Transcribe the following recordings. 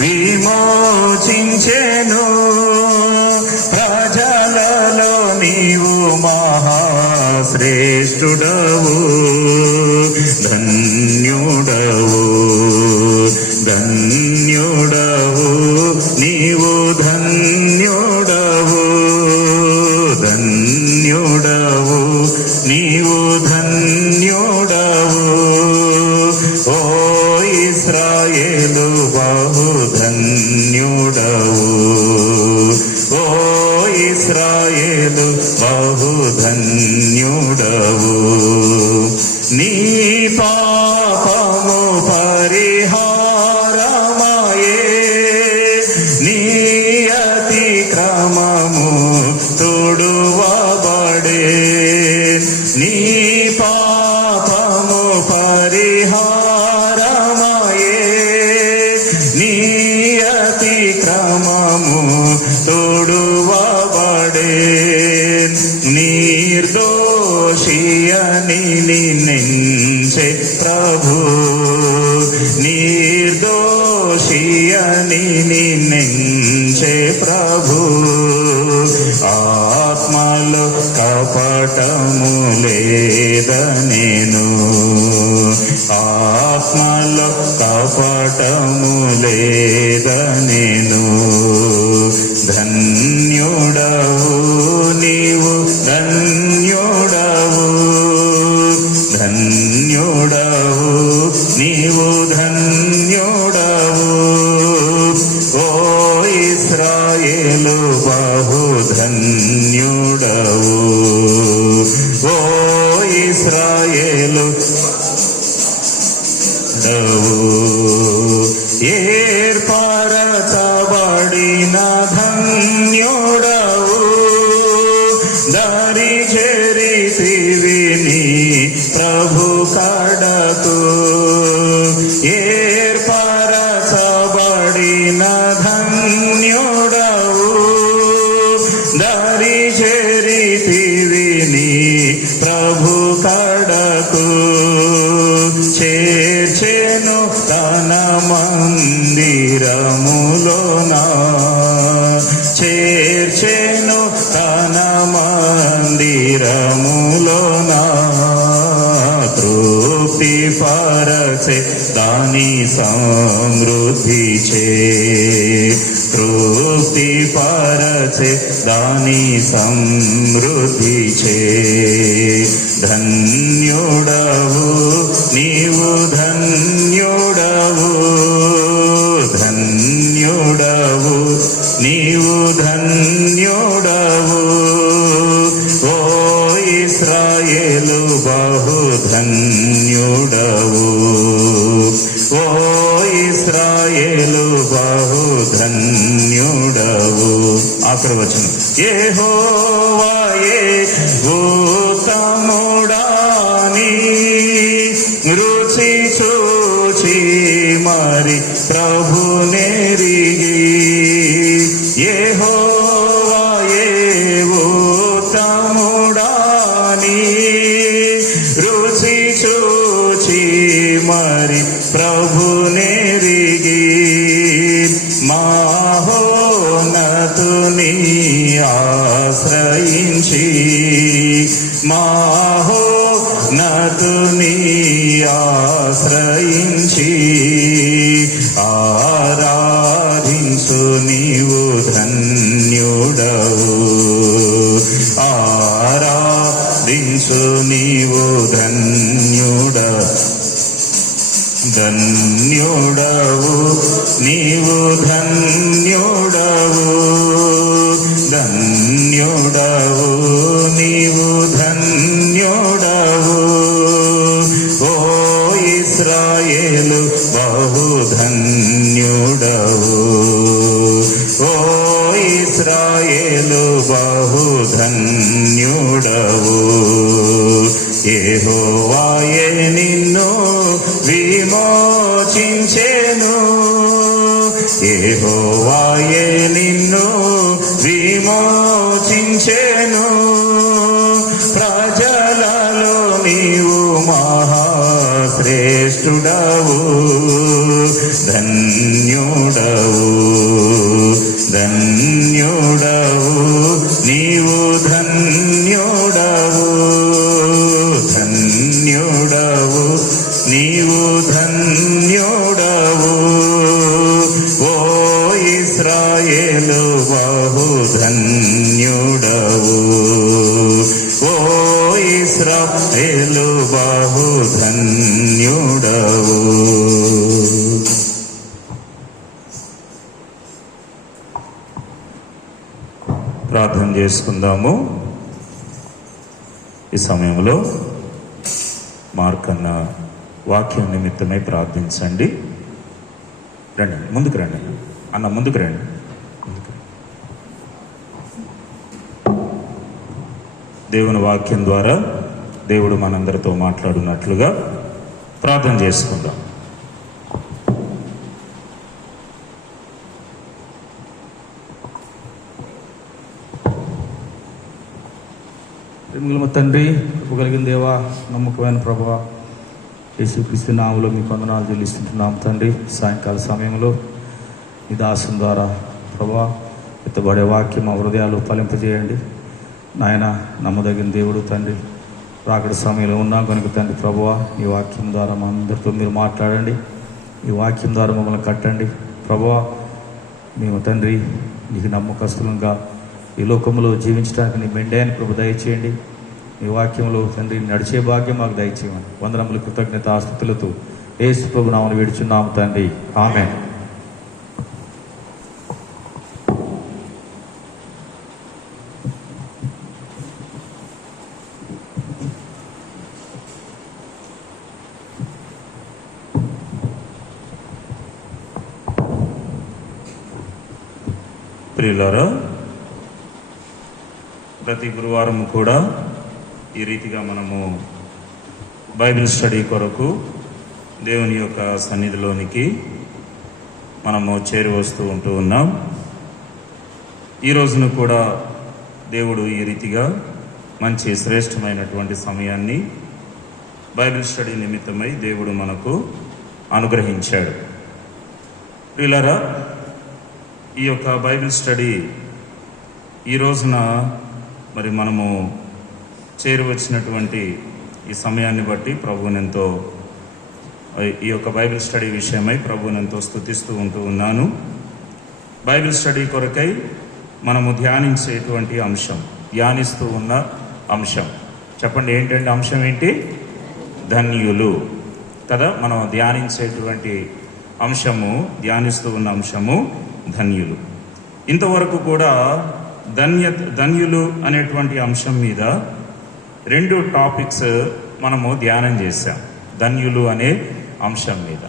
విమోచించెను. ప్రజలలో నీవు మహాశ్రేష్ఠుడవు, ధన్యుడవు ధన్యుడవు నీవు, ధన్యుడవు ధన్యుడవు నీవు, ధన్యుడవు. ఓ ఇశ్రాయేలు బహు ధన్యుడవు, ఓ ఇశ్రాయేలు బహు ధన్యుడవు. నీ పాపము పరిహారమాయే, నీ అతిక్రమము తొడువబడే. నీ పాపము పరిహారమాయే, నీ అతిక్రమము తొడువబడే. నిర్దోషియని నిన్నెంచే ప్రభు, నిర్దోషియని నిన్నెంచే ప్రభు. ఆత్మలో కపటము లేదనెను, ఆత్మలో కపటము లేదనెను. ధన్యుడవు నీవు, ధన్యుడవు ధన్యుడవు నీవు, ధన్యుడవు. ఓ ఇశ్రాయేలు బహు ధన్యుడవు, ఓ ఇశ్రాయేలు ఏర్పరచబడిన ధన్యుడవు. దారి చేరితివి నీ ప్రభు కడకు, ఏర్పరచబడిన ధన్యుడవు. దారి చేరితివి నీ ప్రభు కడకు. చేర్చెను తన మందిరములోనా, చేర్చెను తన మందిరములోనా. తృప్తి పరచే దాని సమృద్ధి చే, తృప్తి పరచే దాని సమృద్ధి చే. ధన్యుడవు నీవు, ధన్యుడవు ధన్యుడవు నీవు, ధన్యుడవు. ఓ ఇశ్రాయేలు బహు ధన్యుడవు, ఓ ఇశ్రాయేలు బహు ధన్యుడవు. ఆఖరి వచనం. యెహోవాయే ఉత్తముడాని రుచి చూచి మరి ప్రభు నెరిగి. యెహోవాయే ఉత్తముడాని రుచి చూచి మరి ప్రభు నెరిగి. మహోన్నతుని ఆశ్రయించి, మహోన్నతుని ఆశ్రయించి ఆరాధించు నీవు ధన్యుడవు, ఆరాధించు నీవు ధన్యుడవు. ధన్యుడవు నీవు, ధన్యుడవు ధన్యుడవు నీవు, ధన్యుడవు. ఓ ఇశ్రాయేలు బహు ధన్యుడవు, ఓ ఇశ్రాయేలు బహు ధన్యుడవు. యెహోవాయే నిన్ను విమోచించెను, యెహోవాయే నిన్ను విమోచించెను. ప్రజలలో నీవు మహాశ్రేష్ఠుడవు, ధన్యుడవు ధన్యుడవు నీవు ధన్యుడవు, ధన్యుడవు నీవు ధన్యుడవు. ఓ ఇశ్రాయేలు బహు ధన్యుడవు, ఓ ఇశ్రాయేలు బహు ధన్యుడవు. ప్రార్థన చేసుకుందాము. ఈ సమయంలో మార్కన్న వాక్యం నిమిత్తమై ప్రార్థించండి. రండి, ముందుకు రండి అన్న, ముందుకు రండి. దేవుని వాక్యం ద్వారా దేవుడు మనందరితో మాట్లాడున్నట్లుగా ప్రార్థన చేసుకుందాం. ప్రేమగల తండ్రి, కృపగలిగిన దేవా, నమ్మకమైన ప్రభువా, యేసుక్రీస్తు నామములో మీకు వందనాలు చెల్లిస్తుంటున్నాం తండ్రి. సాయంకాల సమయంలో ఈ దాసం ద్వారా ప్రభువా ఎత్తబడే వాక్యం మా హృదయాలు ఫలింపజేయండి నాయన. నమ్మదగిన దేవుడు తండ్రి, రాకడ సమయంలో ఉన్నాం కనుక తండ్రి ప్రభువా, ఈ వాక్యం ద్వారా మా అందరితో మీరు మాట్లాడండి. ఈ వాక్యం ద్వారా మమ్మల్ని కట్టండి ప్రభువా. మేము తండ్రి నీకు నమ్మకస్తులంగా ఈ లోకంలో జీవించడానికి నీ మెండైన ప్రభు దయచేయండి. ఈ వాక్యంలో తండ్రి నడిచే భాగ్యం మాకు దయచేయమని వందనములు కృతజ్ఞత ఆస్తుతులతో యేసు ప్రభు నామమున వేడుచున్నాము తండ్రి, ఆమేన్. ప్రియులారా, ప్రతి గురువారం కూడా ఈ రీతిగా మనము బైబిల్ స్టడీ కొరకు దేవుని యొక్క సన్నిధిలోనికి మనము చేరి వస్తూ ఉంటూ ఉన్నాం. ఈ రోజున కూడా దేవుడు ఈ రీతిగా మంచి శ్రేష్టమైనటువంటి సమయాన్ని బైబిల్ స్టడీ నిమిత్తమై దేవుడు మనకు అనుగ్రహించాడు. ప్రియులారా, ఈ యొక్క బైబిల్ స్టడీ ఈ రోజున మరి మనము చేరువచ్చినటువంటి ఈ సమయాన్ని బట్టి ప్రభువునెంతో ఈ యొక్క బైబిల్ స్టడీ విషయమై ప్రభువునెంతో స్తుతిస్తూ ఉంటూ ఉన్నాను. బైబిల్ స్టడీ కొరకై మనము ధ్యానించేటువంటి అంశం, ధ్యానిస్తూ ఉన్న అంశం చెప్పండి, ఏంటంటే అంశం ఏంటి? ధన్యులు కదా. మనం ధ్యానించేటువంటి అంశము, ధ్యానిస్తూ ఉన్న అంశము ధన్యులు. ఇంతవరకు కూడా ధన్యులు అనేటువంటి అంశం మీద 2 టాపిక్స్ మనము ధ్యానం చేశాం. ధన్యులు అనే అంశం మీద.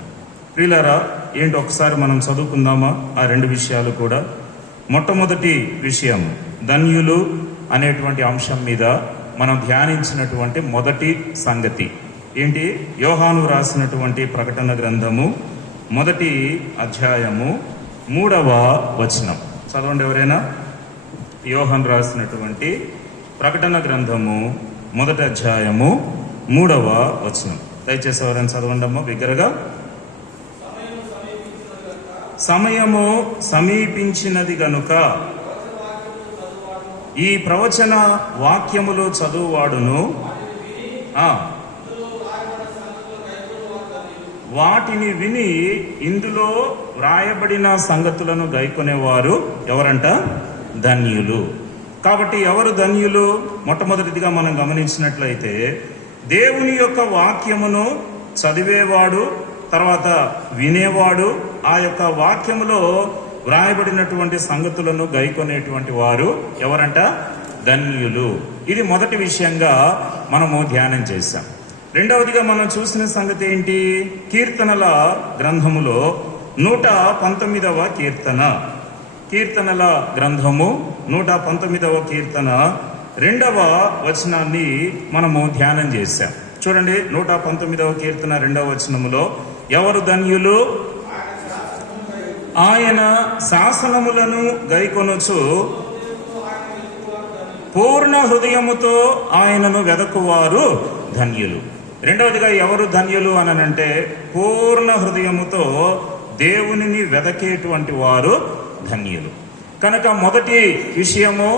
ప్రియులారా, ఏంటి ఒకసారి మనం చదువుకుందామా ఆ 2 విషయాలు కూడా? మొట్టమొదటి విషయం, ధన్యులు అనేటువంటి అంశం మీద మనం ధ్యానించినటువంటి మొదటి సంగతి ఏంటి? యోహాను రాసినటువంటి ప్రకటన గ్రంథము 1వ అధ్యాయము 3వ వచనం చదవండి ఎవరైనా. యోహాను రాసినటువంటి ప్రకటన గ్రంథము 1వ అధ్యాయము 3వ వచనం దయచేసి ఎవరైనా చదవండి అమ్మా బిగ్గరగా. సమయము సమీపించినది గనుక ఈ ప్రవచన వాక్యములు చదువువాడును వాటిని విని ఇందులో వ్రాయబడిన సంగతులను గైకొనేవారు ఎవరంట? ధన్యులు. కాబట్టి ఎవరు ధన్యులు? మొట్టమొదటిదిగా మనం గమనించినట్లయితే దేవుని యొక్క వాక్యమును చదివేవాడు, తర్వాత వినేవాడు, ఆ యొక్క వాక్యములో వ్రాయబడినటువంటి సంగతులను గైకొనేటువంటి వారు ఎవరంట? ధన్యులు. ఇది మొదటి విషయంగా మనము ధ్యానం చేశాం. రెండవదిగా మనం చూసిన సంగతి ఏంటి? కీర్తనల గ్రంథములో 119వ కీర్తన, కీర్తనల గ్రంథము 119వ కీర్తన 2వ వచనాన్ని మనము ధ్యానం చేశాం. చూడండి, 119వ కీర్తన 2వ వచనములో ఎవరు ధన్యులు? ఆయన శాసనములను గైకొనుచు పూర్ణ హృదయముతో ఆయనను వెదకువారు ధన్యులు. రెండవదిగా ఎవరు ధన్యులు అనంటే పూర్ణ హృదయముతో దేవునిని వెదకేటువంటి వారు ధన్యులు. కనుక మొదటి విషయము,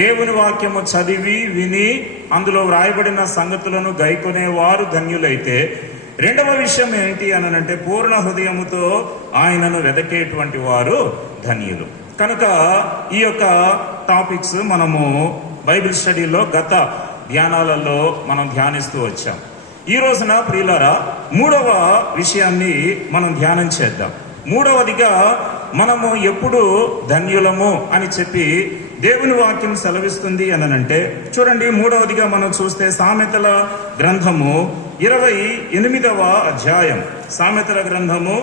దేవుని వాక్యము చదివి విని అందులో వ్రాయబడిన సంగతులను గైకొనేవారు ధన్యులైతే, రెండవ విషయం ఏంటి అనంటే పూర్ణ హృదయముతో ఆయనను వెదకేటువంటి వారు ధన్యులు. కనుక ఈ యొక్క టాపిక్స్ మనము బైబిల్ స్టడీలో గత ధ్యానాలలో మనం ధ్యానిస్తూ వచ్చాం. ఈ రోజున ప్రియులారా మూడవ విషయాన్ని మనం ధ్యానం చేద్దాం. మూడవదిగా మనము ఎప్పుడు ధన్యులము అని చెప్పి దేవుని వాక్యం సెలవిస్తుంది అనంటే, చూడండి, మూడవదిగా మనం చూస్తే సామెతల గ్రంథము 28వ అధ్యాయం, సామెతల గ్రంథము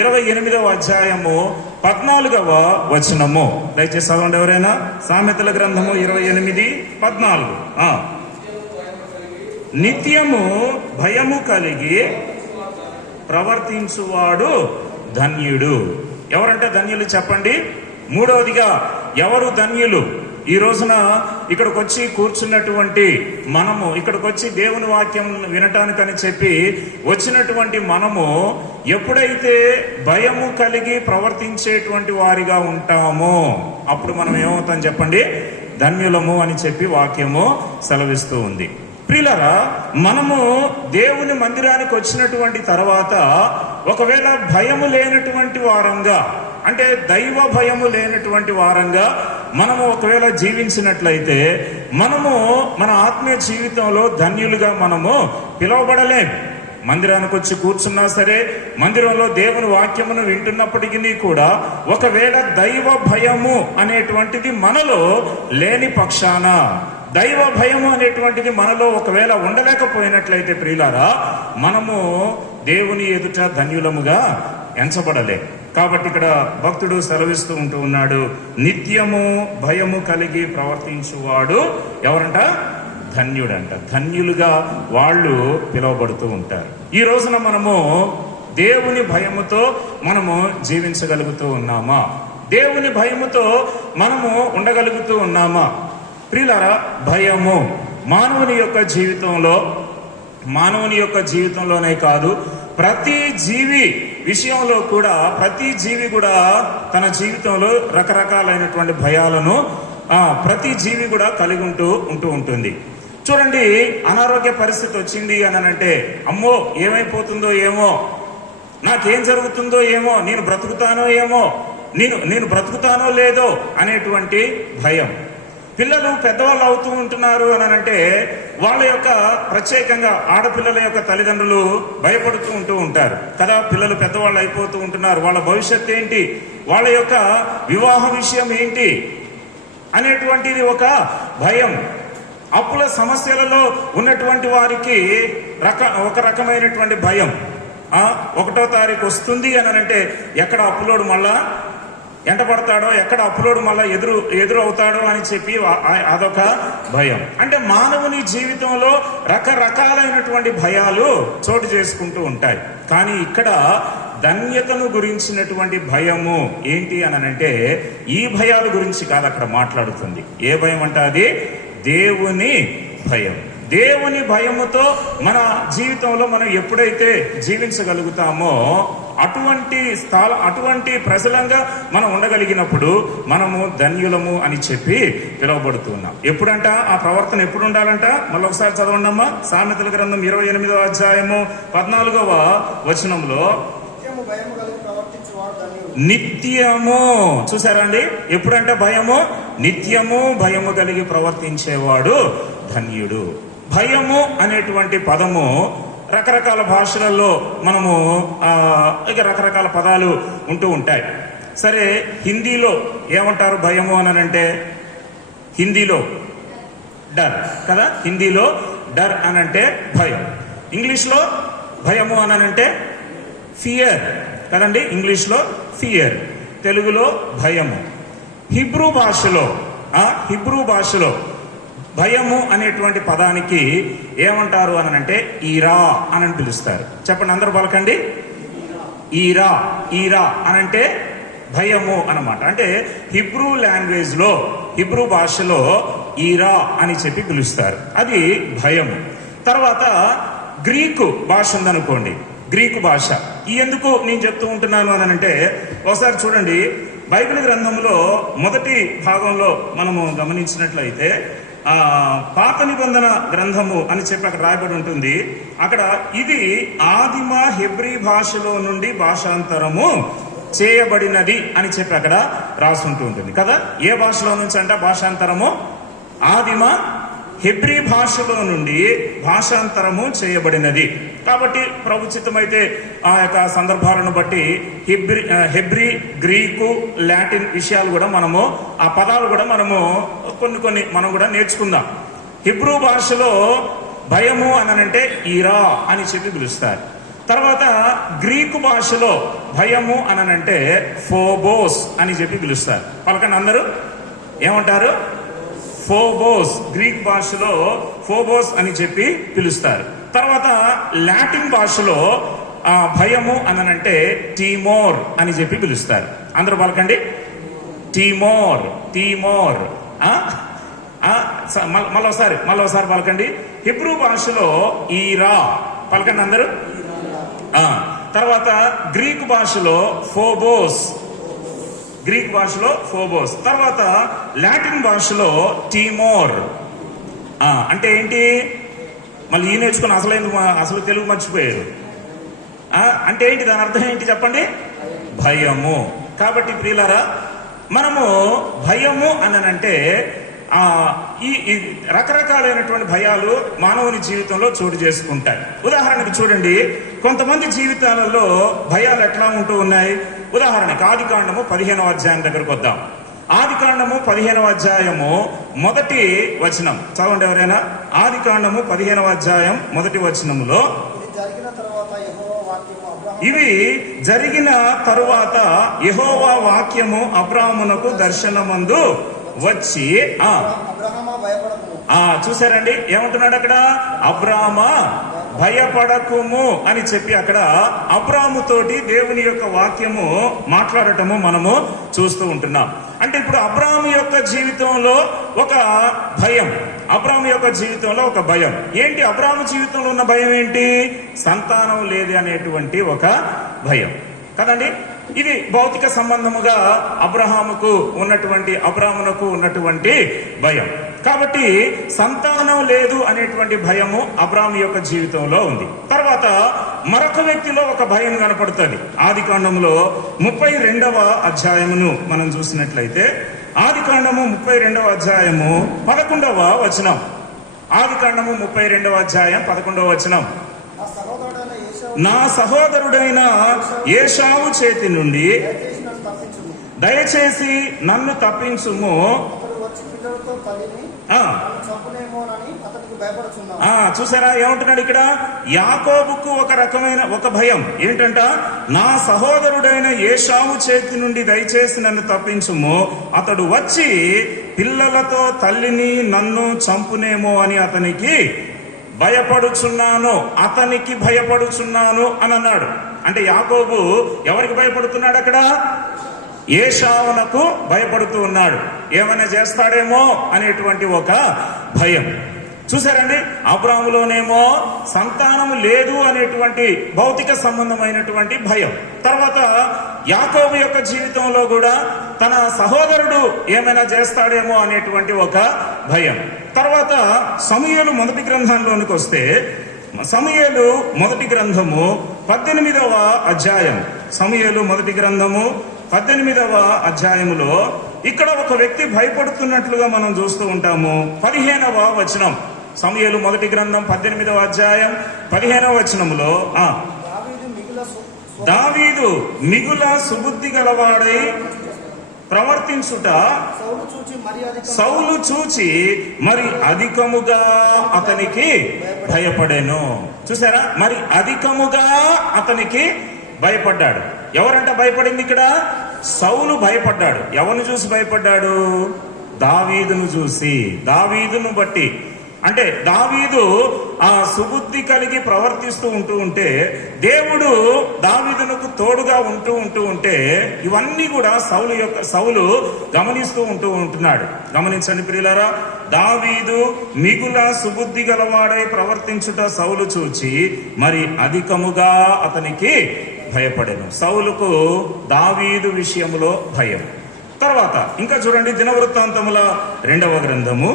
28వ అధ్యాయము 14వ వచనము. దయచేసి చదవండి ఎవరైనా. సామెతల గ్రంథము 28:14. నిత్యము భయము కలిగి ప్రవర్తించువాడు ధన్యుడు. ఎవరంటే ధన్యులు చెప్పండి. మూడవదిగా ఎవరు ధన్యులు? ఈ రోజున ఇక్కడికి వచ్చి కూర్చున్నటువంటి మనము, ఇక్కడికి వచ్చి దేవుని వాక్యం వినటానికని చెప్పి వచ్చినటువంటి మనము ఎప్పుడైతే భయము కలిగి ప్రవర్తించేటువంటి వారిగా ఉంటామో అప్పుడు మనం ఏమవుతాం చెప్పండి? ధన్యులము అని చెప్పి వాక్యము సెలవిస్తూ ఉంది. ప్రియులారా, మనము దేవుని మందిరానికి వచ్చినటువంటి తర్వాత ఒకవేళ భయము లేనటువంటి వారంగా, అంటే దైవ భయము లేనటువంటి వారంగా మనము ఒకవేళ జీవించినట్లయితే మనము మన ఆత్మీయ జీవితంలో ధన్యులుగా మనము పిలువబడలేం. మందిరానికి వచ్చి కూర్చున్నా సరే, మందిరంలో దేవుని వాక్యమును వింటున్నప్పటికీ కూడా ఒకవేళ దైవ భయము అనేటువంటిది మనలో లేని పక్షాన, దైవ భయము అనేటువంటిది మనలో ఒకవేళ ఉండలేకపోయినట్లయితే ప్రియులారా, మనము దేవుని ఎదుట ధన్యులముగా ఎంచబడలే. కాబట్టి ఇక్కడ భక్తుడు సెలవిస్తూ ఉంటూ ఉన్నాడు, నిత్యము భయము కలిగి ప్రవర్తించువాడు ఎవరంట? ధన్యుడంట. ధన్యులుగా వాళ్ళు పిలువబడుతూ ఉంటారు. ఈ రోజున మనము దేవుని భయముతో మనము జీవించగలుగుతూ ఉన్నామా? దేవుని భయముతో మనము ఉండగలుగుతూ ఉన్నామా? ప్రియులారా, భయము మానవుని యొక్క జీవితంలోనే కాదు, ప్రతి జీవి విషయంలో కూడా, ప్రతి జీవి కూడా తన జీవితంలో రకరకాలైనటువంటి భయాలను ప్రతి జీవి కూడా కలిగి ఉంటూ ఉంటుంది. చూడండి, అనారోగ్య పరిస్థితి వచ్చింది అని అంటే, అమ్మో ఏమైపోతుందో ఏమో, నాకేం జరుగుతుందో ఏమో, నేను బ్రతుకుతానో ఏమో, నేను బ్రతుకుతానో లేదో అనేటువంటి భయం. పిల్లలు పెద్దవాళ్ళు అవుతూ ఉంటున్నారు అని అంటే వాళ్ళ యొక్క, ప్రత్యేకంగా ఆడపిల్లల యొక్క తల్లిదండ్రులు భయపడుతూ ఉంటూ ఉంటారు కదా. పిల్లలు పెద్దవాళ్ళు అయిపోతూ ఉంటున్నారు, వాళ్ళ భవిష్యత్తు ఏంటి, వాళ్ళ యొక్క వివాహ విషయం ఏంటి అనేటువంటిది ఒక భయం. అప్పుల సమస్యలలో ఉన్నటువంటి వారికి ఒక రకమైనటువంటి భయం. 1వ తారీఖు వస్తుంది అని అంటే ఎక్కడ అప్పులోడు మళ్ళా ఎంటపడతాడో, ఎక్కడ అప్పులోడు మళ్ళా ఎదురవుతాడో అని చెప్పి అదొక భయం. అంటే మానవుని జీవితంలో రకరకాలైనటువంటి భయాలు చోటు చేసుకుంటూ ఉంటాయి. కానీ ఇక్కడ ధన్యతను గురించినటువంటి భయము ఏంటి అని అంటే ఈ భయాల గురించి కాదు అక్కడ మాట్లాడుతుంది. ఏ భయం అంటే అది దేవుని భయం. దేవుని భయముతో మన జీవితంలో మనం ఎప్పుడైతే జీవించగలుగుతామో అటువంటి ప్రజలంగా మనం ఉండగలిగినప్పుడు మనము ధన్యులము అని చెప్పి పిలువబడుతున్నాం. ఎప్పుడంట ఆ ప్రవర్తన ఎప్పుడు ఉండాలంట? మళ్ళీ ఒకసారి చదవండమ్మా. సామెతల గ్రంథం 28వ అధ్యాయము 14వ వచనంలో, నిత్యము, చూసారా అండి, ఎప్పుడంట భయము? నిత్యము భయము కలిగి ప్రవర్తించేవాడు ధన్యుడు. భయము అనేటువంటి పదము రకరకాల భాషలలో మనము రకరకాల పదాలు ఉంటూ ఉంటాయి. సరే, హిందీలో ఏమంటారు భయము అని అంటే? హిందీలో డర్ కదా, హిందీలో డర్ అనంటే భయం. ఇంగ్లీష్లో భయము అనంటే ఫియర్ కదండి, ఇంగ్లీష్లో ఫియర్, తెలుగులో భయము. హిబ్రూ భాషలో భయము అనేటువంటి పదానికి ఏమంటారు అని అంటే ఈరా అని పిలుస్తారు. చెప్పండి, అందరూ పలకండి. ఈరా అనంటే భయము అన్నమాట. అంటే హిబ్రూ లాంగ్వేజ్లో, హిబ్రూ భాషలో ఈరా అని చెప్పి పిలుస్తారు, అది భయము. తర్వాత గ్రీకు భాష ఉందనుకోండి, గ్రీకు భాష ఈ ఎందుకు నేను చెప్తూ ఉంటున్నాను అని అంటే, ఒకసారి చూడండి బైబిల్ గ్రంథంలో మొదటి భాగంలో మనము గమనించినట్లయితే పాత నిబంధన గ్రంథము అని చెప్పి అక్కడ రాయబడి ఉంటుంది. అక్కడ ఇది ఆదిమ హెబ్రీ భాషలో నుండి భాషాంతరము చేయబడినది అని చెప్పి అక్కడ రాసి ఉంటుంది కదా. ఏ భాషలో నుంచి అంట భాషాంతరము? ఆదిమ హెబ్రీ భాషలో నుండి భాషాంతరము చేయబడినది. కాబట్టి ప్రభుచితమైతే ఆ యొక్క సందర్భాలను బట్టి హెబ్రీ, గ్రీకు, లాటిన్ విషయాలు కూడా మనము, ఆ పదాలు కూడా మనము కొన్ని మనం కూడా నేర్చుకుందాం. హిబ్రూ భాషలో భయము అనంటే ఈరా అని చెప్పి పిలుస్తారు. తర్వాత గ్రీకు భాషలో భయము అనంటే ఫోబోస్ అని చెప్పి పిలుస్తారు. పలకండి అందరూ, ఏమంటారు? ఫోబోస్. గ్రీక్ భాషలో ఫోబోస్ అని చెప్పి పిలుస్తారు. తర్వాత లాటిన్ భాషలో భయము అనంటే టీమోర్ అని చెప్పి పిలుస్తారు. అందరూ పలకండి, టీమోర్, టీమోర్. మళ్ళొకసారి పలకండి. హిబ్రూ భాషలో ఈరా, పలకండి అందరూ. తర్వాత గ్రీకు భాషలో ఫోబోస్, గ్రీక్ భాషలో ఫోబోస్. తర్వాత లాటిన్ భాషలో టీమోర్. అంటే ఏంటి? మళ్ళీ ఈ నేర్చుకుని అసలు తెలుగు మర్చిపోయారు. అంటే ఏంటి? దాని అర్థం ఏంటి చెప్పండి? భయము. కాబట్టి ప్రియులారా, మనము భయము అనంటే ఈ రకరకాలైనటువంటి భయాలు మానవుని జీవితంలో చోటు చేసుకుంటాయి. ఉదాహరణకు చూడండి, కొంతమంది జీవితాలలో భయాలు ఎట్లా ఉంటూ ఉన్నాయి. ఉదాహరణకు ఆదికాండము 15వ అధ్యాయం దగ్గరకు వద్దాం. ఆదికాండము 15వ అధ్యాయము మొదటి వచనం చదవండి ఎవరైనా. ఆదికాండము 15వ అధ్యాయం మొదటి వచనములో, ఇవి జరిగిన తరువాత యెహోవా వాక్యము అబ్రాహామునకు దర్శనమందు వచ్చి చూసారండి ఏమంటున్నాడు అక్కడ? అబ్రామా భయపడకుము అని చెప్పి అక్కడ అబ్రాము తోటి దేవుని యొక్క వాక్యము మాట్లాడటము మనము చూస్తూ ఉంటున్నాం. అంటే ఇప్పుడు అబ్రాము యొక్క జీవితంలో ఒక భయం, అబ్రాము యొక్క జీవితంలో ఒక భయం ఏంటి? అబ్రాము జీవితంలో ఉన్న భయం ఏంటి? సంతానం లేదు అనేటువంటి ఒక భయం కదండి. ఇది భౌతిక సంబంధముగా అబ్రామునకు ఉన్నటువంటి భయం. కాబట్టి సంతానం లేదు అనేటువంటి భయము అబ్రాము యొక్క జీవితంలో ఉంది. తర్వాత మరొక వ్యక్తిలో ఒక భయం కనపడుతుంది. ఆదికాండములో 32వ అధ్యాయమును మనం చూసినట్లయితే, ఆదికాండము 32వ అధ్యాయము 11వ వచనం. ఆదికాండము 32వ అధ్యాయం 11వ వచనం. నా సహోదరుడైన ఏశావు చేతి నుండి దయచేసి నన్ను తప్పించుము. చూసారా ఏమంటున్నాడు ఇక్కడ? యాకోబుకు ఒక రకమైన ఒక భయం ఏంటంట? నా సహోదరుడైన ఏశావు చేతి నుండి దయచేసి నన్ను తప్పించుము, అతడు వచ్చి పిల్లలతో తల్లిని నన్ను చంపునేమో అని అతనికి భయపడుచున్నాను అని అన్నాడు. అంటే యాకోబు ఎవరికి భయపడుతున్నాడు అక్కడ? ఏశావునకు భయపడుతూ ఉన్నాడు. ఏమైనా చేస్తాడేమో అనేటువంటి ఒక భయం. చూసారండి, అబ్రాములోనేమో సంతానము లేదు అనేటువంటి భౌతిక సంబంధమైనటువంటి భయం. తర్వాత యాకోబు యొక్క జీవితంలో కూడా తన సహోదరుడు ఏమైనా చేస్తాడేమో అనేటువంటి ఒక భయం. తర్వాత సమూయేలు మొదటి గ్రంథంలోనికి వస్తే, సమూయేలు మొదటి గ్రంథము 18వ అధ్యాయం, సమూయేలు మొదటి గ్రంథము 18వ అధ్యాయములో ఇక్కడ ఒక వ్యక్తి భయపడుతున్నట్లుగా మనం చూస్తూ ఉంటాము. 15వ వచనం, సమూయేలు మొదటి గ్రంథం 18వ అధ్యాయం 15వ వచనములో, దావీదు మిగుల సుబుద్ధి గలవాడై ప్రవర్తించుట సౌలు చూచి మరి అధికముగా అతనికి భయపడెను. చూసారా, మరి అధికముగా అతనికి భయపడ్డాడు. ఎవరంట భయపడింది ఇక్కడ? సౌలు భయపడ్డాడు. ఎవరిని చూసి భయపడ్డాడు? దావీదును చూసి, దావీదును బట్టి. అంటే దావీదు ఆ సుబుద్ధి కలిగి ప్రవర్తిస్తూ ఉంటే, దేవుడు దావీదునకు తోడుగా ఉంటూ ఉంటే, ఇవన్నీ కూడా సౌలు గమనిస్తూ ఉంటున్నాడు. గమనించండి ప్రియులారా, దావీదు మిగుల సుబుద్ధి గలవాడై ప్రవర్తించుట సౌలు చూచి మరి అధికముగా అతనికి భయపడెను. సౌలుకు దావీదు విషయంలో భయం. తర్వాత ఇంకా చూడండి, దినవృత్తాంతముల 2వ గ్రంథము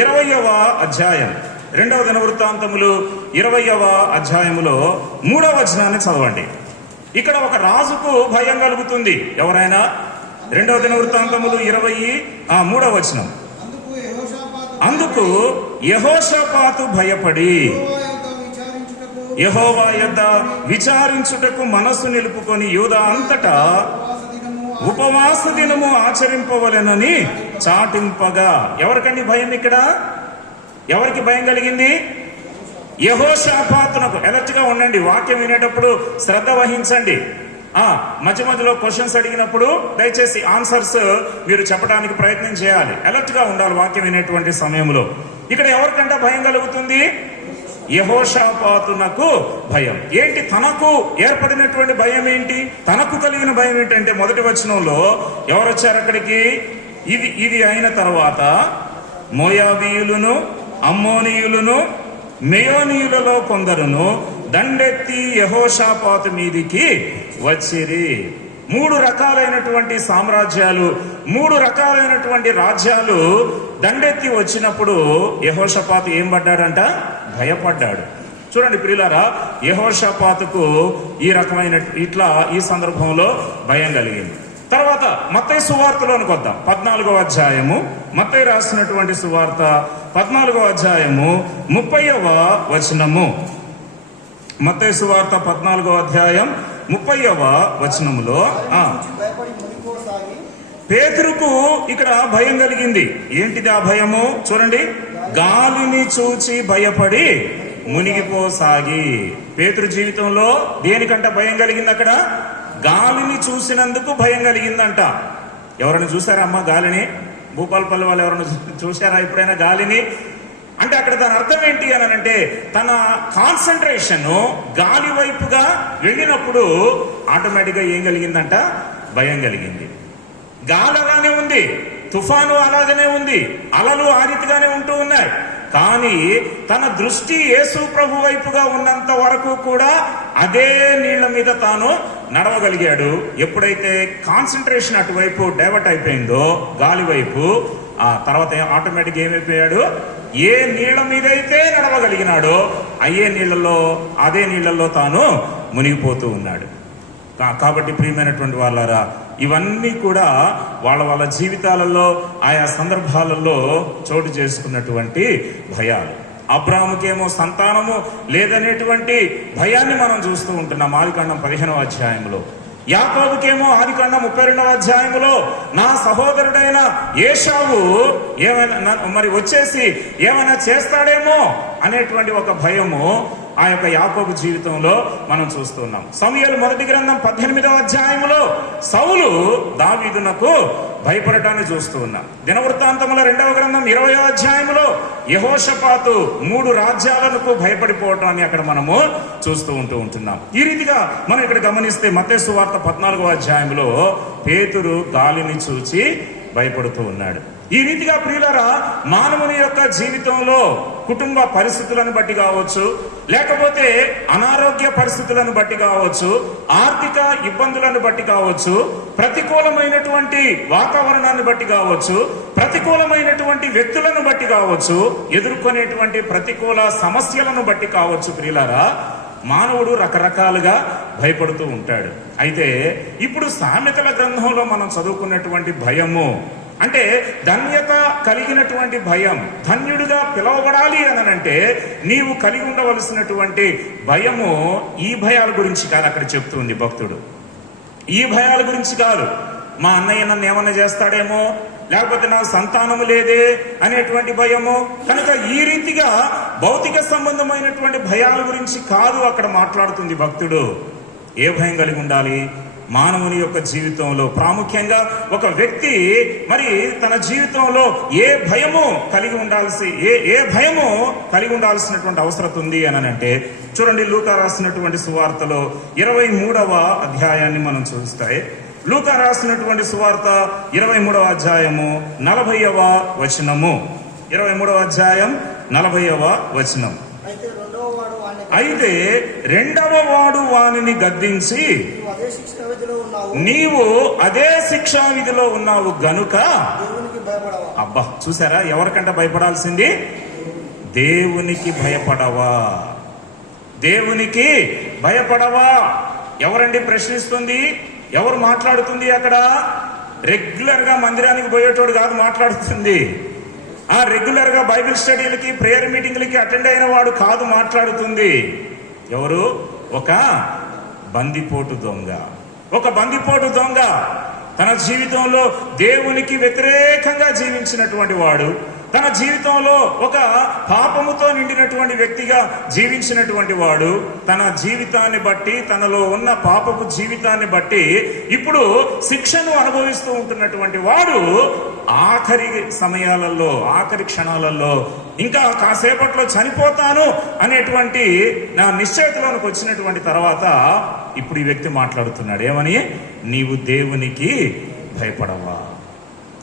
20వ అధ్యాయం, 2వ దినవృత్తాంతములు 20వ అధ్యాయములో 3వ వచనాన్ని చదవండి. ఇక్కడ ఒక రాజుకు భయం కలుగుతుంది. ఎవరైనా 2వ దినవృత్తాంతములు 23వ వచనం. అందుకు యెహోషాపాతు భయపడి యెహోవా యొద్ద విచారించుటకు మనస్సు నిలుపుకొని యూదా అంతటా ఉపవాస దినము ఆచరింపవలెనని చాటింపగా. ఎవరికండి భయం ఇక్కడ? ఎవరికి భయం కలిగింది? యెహోషాపాతునకు. అలర్ట్ గా ఉండండి, వాక్యం వినేటప్పుడు శ్రద్ధ వహించండి. మధ్య మధ్యలో క్వశ్చన్స్ అడిగినప్పుడు దయచేసి ఆన్సర్స్ మీరు చెప్పడానికి ప్రయత్నం చేయాలి. అలర్ట్ గా ఉండాలి వాక్యం వినేటువంటి సమయంలో. ఇక్కడ ఎవరికంటే భయం కలుగుతుంది? యెహోషాపాతునకు భయం. ఏంటి తనకు ఏర్పడినటువంటి భయం ఏంటి? తనకు కలిగిన భయం ఏంటంటే మొదటి వచనంలో ఎవరు వచ్చారు అక్కడికి? ఇది అయిన తర్వాత మోయాబీయులను, అమ్మోనీయులను, మెయోనీయులలో కొందరును దండెత్తి యెహోషాపాతు మీదికి వచ్చిరి. 3 రకాలైనటువంటి సామ్రాజ్యాలు, 3 రకాలైనటువంటి రాజ్యాలు దండెత్తి వచ్చినప్పుడు యెహోషాపాతు ఏం పడ్డాడంట? భయపడ్డాడు. చూడండి ప్రియులారా, యెహోషాపాతుకు ఈ రకమైన ఈ సందర్భంలో భయం కలిగింది. తర్వాత మత్తయి సువార్తలోనికి వద్దాం. 14వ అధ్యాయము, మత్తయి రాసినటువంటి సువార్త 14వ అధ్యాయము 30వ వచనము. మత్తయి సువార్త 14వ అధ్యాయం 30వ వచనములో పేతురుకు ఇక్కడ భయం కలిగింది. ఏంటిది ఆ భయము? చూడండి, గాలిని చూచి భయపడి మునిగిపోసాగి. పేతురు జీవితంలో దేనికంట భయం కలిగింది? అక్కడ గాలిని చూసినందుకు భయం కలిగిందంట. ఎవరైనా చూసారా అమ్మా గాలిని? భూపాలపల్లి వాళ్ళు ఎవరైనా చూసారా ఎప్పుడైనా గాలిని? అంటే అక్కడ దాని అర్థం ఏంటి అని అంటే, తన కాన్సన్ట్రేషన్ గాలి వైపుగా వెళ్ళినప్పుడు ఆటోమేటిక్ గా ఏం కలిగిందంట? భయం కలిగింది. గాలి అలానే ఉంది, తుఫాను అలాగనే ఉంది, అలలు ఆ రీతిగానే ఉంటూ ఉన్నాయి. కానీ తన దృష్టి యేసు ప్రభు వైపుగా ఉన్నంత వరకు కూడా అదే నీళ్ల మీద తాను నడవగలిగాడు. ఎప్పుడైతే కాన్సన్ట్రేషన్ అటువైపు డైవర్ట్ అయిపోయిందో గాలి వైపు, ఆ తర్వాత ఆటోమేటిక్ ఏమైపోయాడు? ఏ నీళ్ల మీదైతే నడవగలిగినాడో అదే నీళ్లలో తాను మునిగిపోతూ ఉన్నాడు. కాబట్టి ప్రియమైనటువంటి వాళ్ళారా, ఇవన్నీ కూడా వాళ్ళ జీవితాలలో ఆయా సందర్భాలలో చోటు చేసుకున్నటువంటి భయాలు. అబ్రాహాముకేమో సంతానము లేదనేటువంటి భయాన్ని మనం చూస్తూ ఉంటున్నాం ఆదికాండం 15వ అధ్యాయంలో. యాకోబుకేమో ఆదికాండం 32వ అధ్యాయంలో నా సహోదరుడైన ఏశావు ఏమైనా మరి వచ్చేసి ఏమైనా చేస్తాడేమో అనేటువంటి ఒక భయము ఆ యొక్క యాకోబు జీవితంలో మనం చూస్తున్నాం. సమూయేలు మొదటి గ్రంథం 18వ అధ్యాయంలో సౌలు దావీదునకు భయపడటాన్ని చూస్తూ ఉన్నాం. దినవృత్తాంతముల 2వ గ్రంథం 20వ అధ్యాయంలో యెహోషాపాతు 3 రాజ్యాలకు భయపడిపోవటాన్ని అక్కడ మనము చూస్తూ ఉంటున్నాం. ఈ రీతిగా మనం ఇక్కడ గమనిస్తే మత్తయి సువార్త 14వ అధ్యాయంలో పేతురు గాలిని చూచి భయపడుతూ ఉన్నాడు. ఈ రీతిగా ప్రియులారా, మానవుని యొక్క జీవితంలో కుటుంబ పరిస్థితులను బట్టి కావచ్చు, లేకపోతే అనారోగ్య పరిస్థితులను బట్టి కావచ్చు, ఆర్థిక ఇబ్బందులను బట్టి కావచ్చు, ప్రతికూలమైనటువంటి వాతావరణాన్ని బట్టి కావచ్చు, ప్రతికూలమైనటువంటి వ్యక్తులను బట్టి కావచ్చు, ఎదుర్కొనేటువంటి ప్రతికూల సమస్యలను బట్టి కావచ్చు, ప్రియులారా మానవుడు రకరకాలుగా భయపడుతూ ఉంటాడు. అయితే ఇప్పుడు సామెతల గ్రంథంలో మనం చదువుకున్నటువంటి భయము అంటే ధన్యత కలిగినటువంటి భయం, ధన్యుడిగా పిలువబడాలి అని అంటే నీవు కలిగి ఉండవలసినటువంటి భయము ఈ భయాల గురించి కాదు అక్కడ చెప్తుంది భక్తుడు. ఈ భయాల గురించి కాదు, మా అన్నయ్య నన్ను ఏమన్నా చేస్తాడేమో, లేకపోతే నాకు సంతానము లేదే అనేటువంటి భయము. కనుక ఈ రీతిగా భౌతిక సంబంధమైనటువంటి భయాల గురించి కాదు అక్కడ మాట్లాడుతుంది భక్తుడు. ఏ భయం కలిగి ఉండాలి? మానవుని యొక్క జీవితంలో ప్రాముఖ్యంగా ఒక వ్యక్తి మరి తన జీవితంలో ఏ భయము కలిగి ఉండాల్సినటువంటి అవసరం ఉంది అని అంటే చూడండి, లూకా రాసినటువంటి సువార్తలో 23వ అధ్యాయాన్ని మనం చూస్తే, లూకా రాసినటువంటి సువార్త 23వ అధ్యాయము 40వ వచనము. 23వ అధ్యాయం 40వ వచనం. అయితే రెండవ వాడు వాడిని అయితే రెండవ వాడు వానిని గద్దించి, నీవు అదే శిక్షణ విధిలో ఉన్నావు, నీవు అదే శిక్షా విధిలో ఉన్నావు గనుక. దేవునికి భయపడవా. అబ్బా, చూసారా? ఎవరికంట భయపడాల్సింది? దేవునికి భయపడవా, దేవునికి భయపడవా. ఎవరండి ప్రశ్నిస్తుంది? ఎవరు మాట్లాడుతుంది అక్కడ? రెగ్యులర్ గా మందిరానికి పోయేటోడు కాదు మాట్లాడుతుంది. రెగ్యులర్ గా బైబిల్ స్టడీలకి, ప్రేయర్ మీటింగ్లకి అటెండ్ అయిన వాడు కాదు మాట్లాడుతుంది. ఎవరు? ఒక బందిపోటు దొంగ. ఒక బందిపోటు దొంగ తన జీవితంలో దేవునికి వ్యతిరేకంగా జీవించినటువంటి వాడు, తన జీవితంలో ఒక పాపముతో నిండినటువంటి వ్యక్తిగా జీవించినటువంటి వాడు, తన జీవితాన్ని బట్టి, తనలో ఉన్న పాపపు జీవితాన్ని బట్టి ఇప్పుడు శిక్షను అనుభవిస్తూ ఉంటున్నటువంటి వాడు ఆఖరి సమయాలలో, ఆఖరి క్షణాలలో, ఇంకా కాసేపట్లో చనిపోతాను అనేటువంటి నా నిశ్చయితలోనికి వచ్చినటువంటి తర్వాత ఇప్పుడు ఈ వ్యక్తి మాట్లాడుతున్నాడు. ఏమని? నీవు దేవునికి భయపడవా.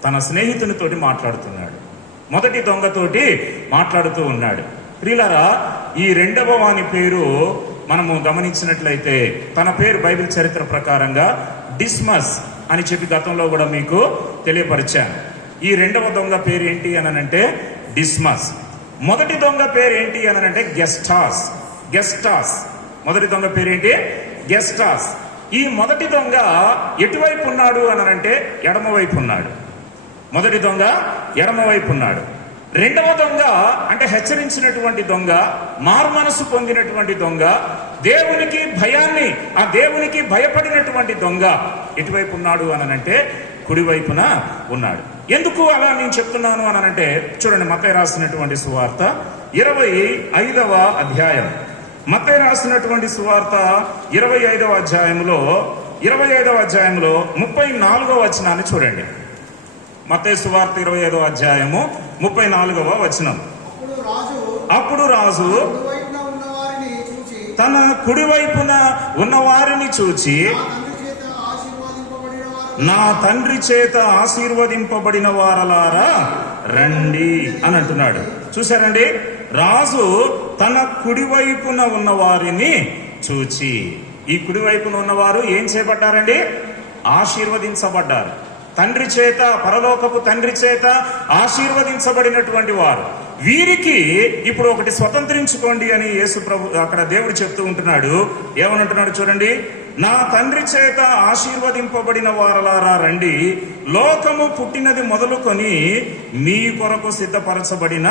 తన స్నేహితునితోటి మాట్లాడుతున్నాడు, మొదటి దొంగతోటి మాట్లాడుతూ ఉన్నాడు. ప్రియులారా, ఈ రెండవ వాని పేరు మనము గమనించినట్లయితే, తన పేరు బైబిల్ చరిత్ర ప్రకారంగా డిస్మస్ అని చెప్పి గతంలో కూడా మీకు తెలియపరిచాను. ఈ రెండవ దొంగ పేరు ఏంటి అనంటే డిస్మస్. మొదటి దొంగ పేరు ఏంటి అనంటే గెస్టాస్. గెస్టాస్ మొదటి దొంగ పేరేంటి? గెస్టాస్. ఈ మొదటి దొంగ ఎటువైపు ఉన్నాడు అనంటే ఎడమ వైపు ఉన్నాడు. మొదటి దొంగ ఎడమ వైపు ఉన్నాడు. రెండవ దొంగ అంటే హెచ్చరించినటువంటి దొంగ, మారుమనసు పొందినటువంటి దొంగ, దేవునికి భయాన్ని, ఆ దేవునికి భయపడినటువంటి దొంగ ఎటువైపు ఉన్నాడు అనంటే కుడివైపున ఉన్నాడు. ఎందుకు అలా నేను చెప్తున్నాను అనంటే, చూడండి, మత్తయి రాసినటువంటి సువార్త 25వ అధ్యాయం. మత్తయి రాసినటువంటి సువార్త 25వ అధ్యాయంలో 34వ వచనాన్ని చూడండి. మత్తయి సువార్త 25వ అధ్యాయము 34వ వచనం. అప్పుడు రాజు తన కుడివైపున ఉన్నవారిని చూచి, నా తండ్రి చేత ఆశీర్వదింపబడిన వారలారా రండి అని అంటున్నాడు. చూసారండి, రాజు తన కుడివైపున ఉన్న వారిని చూచి, ఈ కుడివైపున ఉన్నవారు ఏం చేయబడ్డారండి? ఆశీర్వదించబడ్డారు. తండ్రి చేత, పరలోకపు తండ్రి చేత ఆశీర్వదించబడినటువంటి వారు. వీరికి ఇప్పుడు ఒకటి స్వతంత్రించుకోండి అని యేసు ప్రభు అక్కడ దేవుడు చెప్తూ ఉంటున్నాడు. ఏమనంటున్నాడు చూడండి, నా తండ్రి చేత ఆశీర్వదింపబడిన వారలారా రండి, లోకము పుట్టినది మొదలుకొని మీ కొరకు సిద్ధపరచబడిన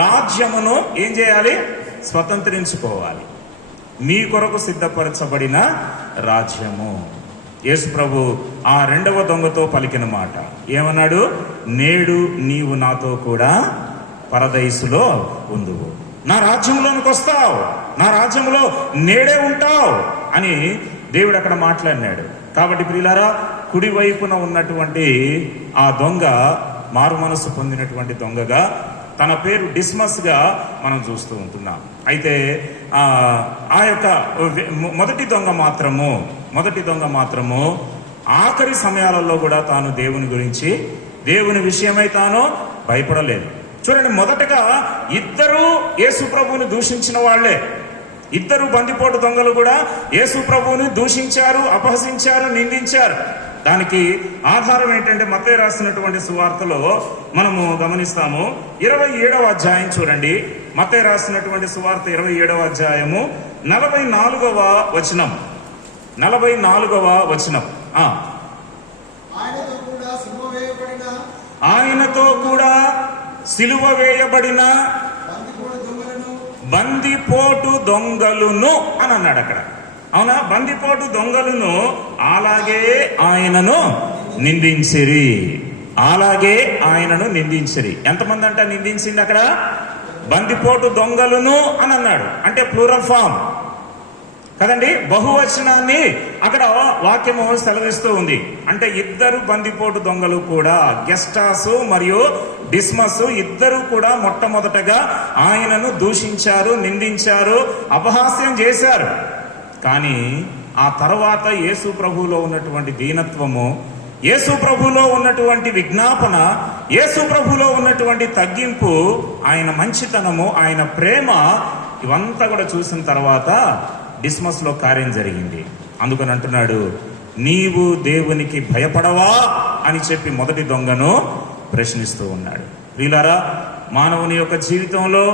రాజ్యమును ఏం చేయాలి? స్వతంత్రించుకోవాలి. మీ కొరకు సిద్ధపరచబడిన రాజ్యము. యేసు ప్రభు ఆ రెండవ దొంగతో పలికిన మాట ఏమన్నాడు? నేడు నీవు నాతో కూడా పరదైసులో ఉందువు, నా రాజ్యంలోనికి వస్తావు, నా రాజ్యంలో నేడే ఉంటావు అని దేవుడు అక్కడ మాట్లాడినాడు. కాబట్టి ప్రియులారా, కుడివైపున ఉన్నటువంటి ఆ దొంగ మారు మనసు పొందినటువంటి దొంగగా, తన పేరు డిస్మస్ గా మనం చూస్తూ ఉంటున్నాం. అయితే ఆ యొక్క మొదటి దొంగ మాత్రము ఆఖరి సమయాలలో కూడా తాను దేవుని గురించి, దేవుని విషయమై తాను భయపడలేదు. చూడండి, మొదటగా ఇద్దరు యేసు ప్రభువుని దూషించిన వాళ్లే. ఇద్దరు బందిపోటు దొంగలు కూడా యేసు ప్రభువుని దూషించారు, అపహసించారు, నిందించారు. దానికి ఆధారం ఏంటంటే మత్తయి రాసినటువంటి సువార్తలో మనము గమనిస్తాము. 27వ అధ్యాయం చూడండి. మత్తయి రాసినటువంటి సువార్త 27వ అధ్యాయము 44వ వచనం. 44వ వచనం. ఆయనతో కూడా సిలువ వేయబడిన బందిపోటు దొంగలును అని అన్నాడు అక్కడ. అవునా? బందిపోటు దొంగలును అలాగే ఆయనను నిందించిరి. ఎంతమంది అంట నిందించింది అక్కడ? బందిపోటు దొంగలును అని అన్నాడు. అంటే ప్లూరల్ ఫామ్ కదండి, బహువచనాన్ని అక్కడ వాక్యము సెలవిస్తూ ఉంది. అంటే ఇద్దరు బందిపోటు దొంగలు కూడా, గెస్టాసు మరియు డిస్మస్, ఇద్దరు కూడా మొట్టమొదటగా ఆయనను దూషించారు, నిందించారు, అపహాస్యం చేశారు. కానీ ఆ తర్వాత యేసు ప్రభువులో ఉన్నటువంటి దీనత్వము, యేసు ప్రభువులో ఉన్నటువంటి విజ్ఞాపన, యేసు ప్రభువులో ఉన్నటువంటి తగ్గింపు, ఆయన మంచితనము, ఆయన ప్రేమ ఇవంతా కూడా చూసిన తర్వాత డిస్మస్ లో కార్యం జరిగింది. అందుకని అంటున్నాడు, నీవు దేవునికి భయపడవా అని చెప్పి మొదటి దొంగను ప్రశ్నిస్తూ ఉన్నాడు. ప్రియులారా, మానవుని యొక్క జీవితంలో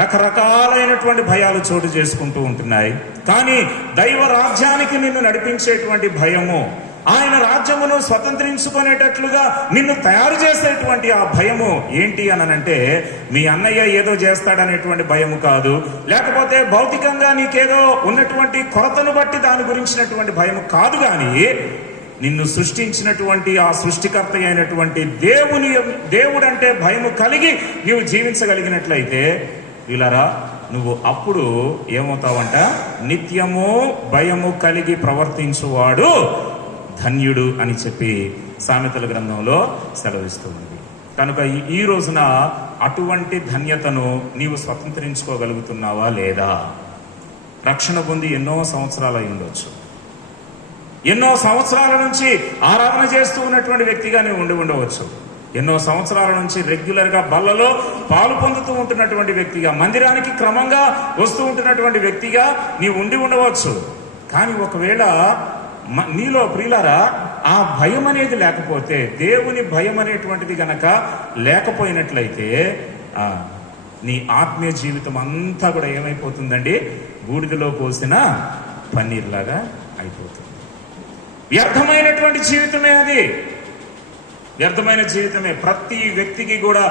రకరకాలైనటువంటి భయాలు చోటు చేసుకుంటూ ఉంటున్నాయి. కానీ దైవ రాజ్యానికి నిన్ను నడిపించేటువంటి భయము, ఆయన రాజ్యమును స్వతంత్రించుకునేటట్లుగా నిన్ను తయారు చేసేటువంటి ఆ భయము ఏంటి అనంటే, మీ అన్నయ్య ఏదో చేస్తాడనేటువంటి భయము కాదు, లేకపోతే భౌతికంగా నీకేదో ఉన్నటువంటి కొరతను బట్టి దాని గురించినటువంటి భయము కాదు. కానీ నిన్ను సృష్టించినటువంటి ఆ సృష్టికర్త అయినటువంటి దేవుడంటే భయము కలిగి నీవు జీవించగలిగినట్లయితే వీళ్ళరా, నువ్వు అప్పుడు ఏమవుతావంట, నిత్యము భయము కలిగి ప్రవర్తించువాడు ధన్యుడు అని చెప్పి సామెతల గ్రంథంలో సెలవిస్తూ ఉంది. కనుక ఈ రోజున అటువంటి ధన్యతను నీవు స్వతంత్రించుకోగలుగుతున్నావా లేదా? రక్షణ పొంది ఎన్నో సంవత్సరాలు అయి ఉండొచ్చు, ఎన్నో సంవత్సరాల నుంచి ఆరాధన చేస్తూ ఉన్నటువంటి వ్యక్తిగా నీవు ఉండి ఉండవచ్చు, ఎన్నో సంవత్సరాల నుంచి రెగ్యులర్ గా బల్లలో పాలు పొందుతూ ఉంటున్నటువంటి వ్యక్తిగా, మందిరానికి క్రమంగా వస్తూ ఉంటున్నటువంటి వ్యక్తిగా నీవు ఉండి ఉండవచ్చు. కానీ ఒకవేళ నీలో ప్రియులారా ఆ భయం అనేది లేకపోతే, దేవుని భయం అనేటువంటిది గనక లేకపోయినట్లయితే నీ ఆత్మీయ జీవితం అంతా కూడా ఏమైపోతుందండి, బూడిదలో పోసిన పన్నీర్లాగా అయిపోతుంది. వ్యర్థమైనటువంటి జీవితమే అది, వ్యర్థమైన జీవితమే. ప్రతి వ్యక్తికి కూడా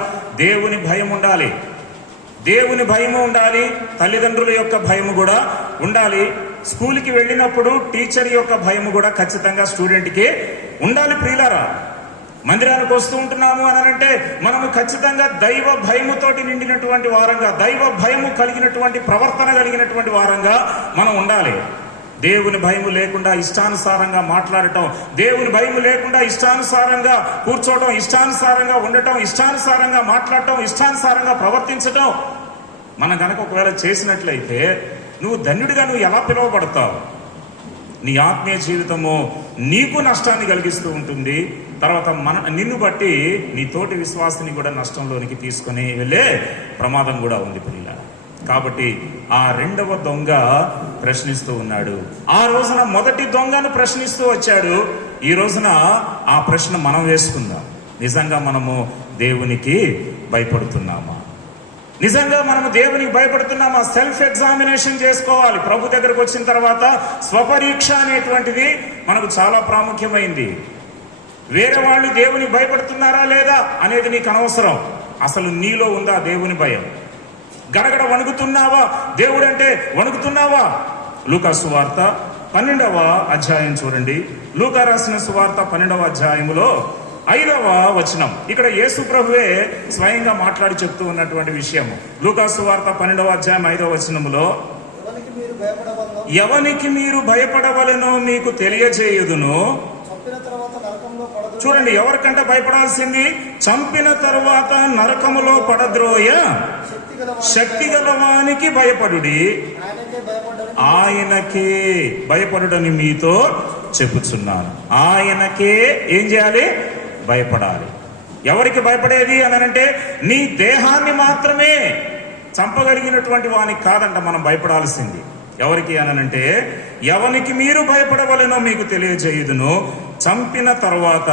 దేవుని భయం ఉండాలి, దేవుని భయము ఉండాలి, తల్లిదండ్రుల యొక్క భయము కూడా ఉండాలి. స్కూల్కి వెళ్ళినప్పుడు టీచర్ యొక్క భయము కూడా ఖచ్చితంగా స్టూడెంట్కి ఉండాలి. ప్రియులారా, మందిరానికి వస్తూ ఉంటున్నాము అని అంటే మనము ఖచ్చితంగా దైవ భయముతోటి నిండినటువంటి వారంగా, దైవ భయము కలిగినటువంటి ప్రవర్తన కలిగినటువంటి వారంగా మనం ఉండాలి. దేవుని భయము లేకుండా ఇష్టానుసారంగా మాట్లాడటం, దేవుని భయము లేకుండా ఇష్టానుసారంగా కూర్చోవడం, ఇష్టానుసారంగా ఉండటం, ఇష్టానుసారంగా మాట్లాడటం, ఇష్టానుసారంగా ప్రవర్తించటం మనం గనక ఒకవేళ చేసినట్లయితే నువ్వు ధన్యుడిగా నువ్వు ఎలా పిలువబడతావు? నీ ఆత్మీయ జీవితము నీకు నష్టాన్ని కలిగిస్తూ ఉంటుంది. తర్వాత నిన్ను బట్టి నీ తోటి విశ్వాసిని కూడా నష్టంలోనికి తీసుకుని వెళ్ళే ప్రమాదం కూడా ఉంది పిల్ల. కాబట్టి ఆ రెండవ దొంగ ప్రశ్నిస్తూ ఉన్నాడు. ఆ రోజున మొదటి దొంగను ప్రశ్నిస్తూ వచ్చాడు. ఈ రోజున ఆ ప్రశ్న మనం వేసుకుందాం. నిజంగా మనము దేవునికి భయపడుతున్నామా? నిజంగా మనము దేవునికి భయపడుతున్నామా? సెల్ఫ్ ఎగ్జామినేషన్ చేసుకోవాలి. ప్రభు దగ్గరకు వచ్చిన తర్వాత స్వపరీక్ష అనేటువంటిది మనకు చాలా ప్రాముఖ్యమైంది. వేరే వాళ్ళు దేవునికి భయపడుతున్నారా లేదా అనేది నీకు అనవసరం. అసలు నీలో ఉందా దేవుని భయం? గడగడ వణుకుతున్నావా? దేవుడంటే వణుకుతున్నావా? లూకా సువార్త 12వ అధ్యాయం చూడండి. లూకా రాసిన సువార్త 12వ అధ్యాయములో 5వ వచనం. ఇక్కడ యేసు ప్రభువే స్వయంగా మాట్లాడి చెప్తూ ఉన్నటువంటి విషయము. లూకా సువార్త 12వ అధ్యాయం 5వ వచనములో, ఎవనికి మీరు భయపడవలెనో మీకు తెలియజేయుదును. చూడండి, ఎవరికంటే భయపడాల్సింది? చంపిన తరువాత నరకములో పడద్రోయ శక్తి గలవానికి భయపడుడి, ఆయనకే భయపడుడని మీతో చెప్పుచున్నాను. ఆయనకే ఏం చేయాలి? భయపడాలి. ఎవరికి భయపడేది అని అంటే నీ దేహాన్ని మాత్రమే చంపగలిగినటువంటి వానికి కాదంట మనం భయపడాల్సింది. ఎవరికి అనంటే, ఎవనికి మీరు భయపడవలెనో మీకు తెలియజేయుదును, చంపిన తర్వాత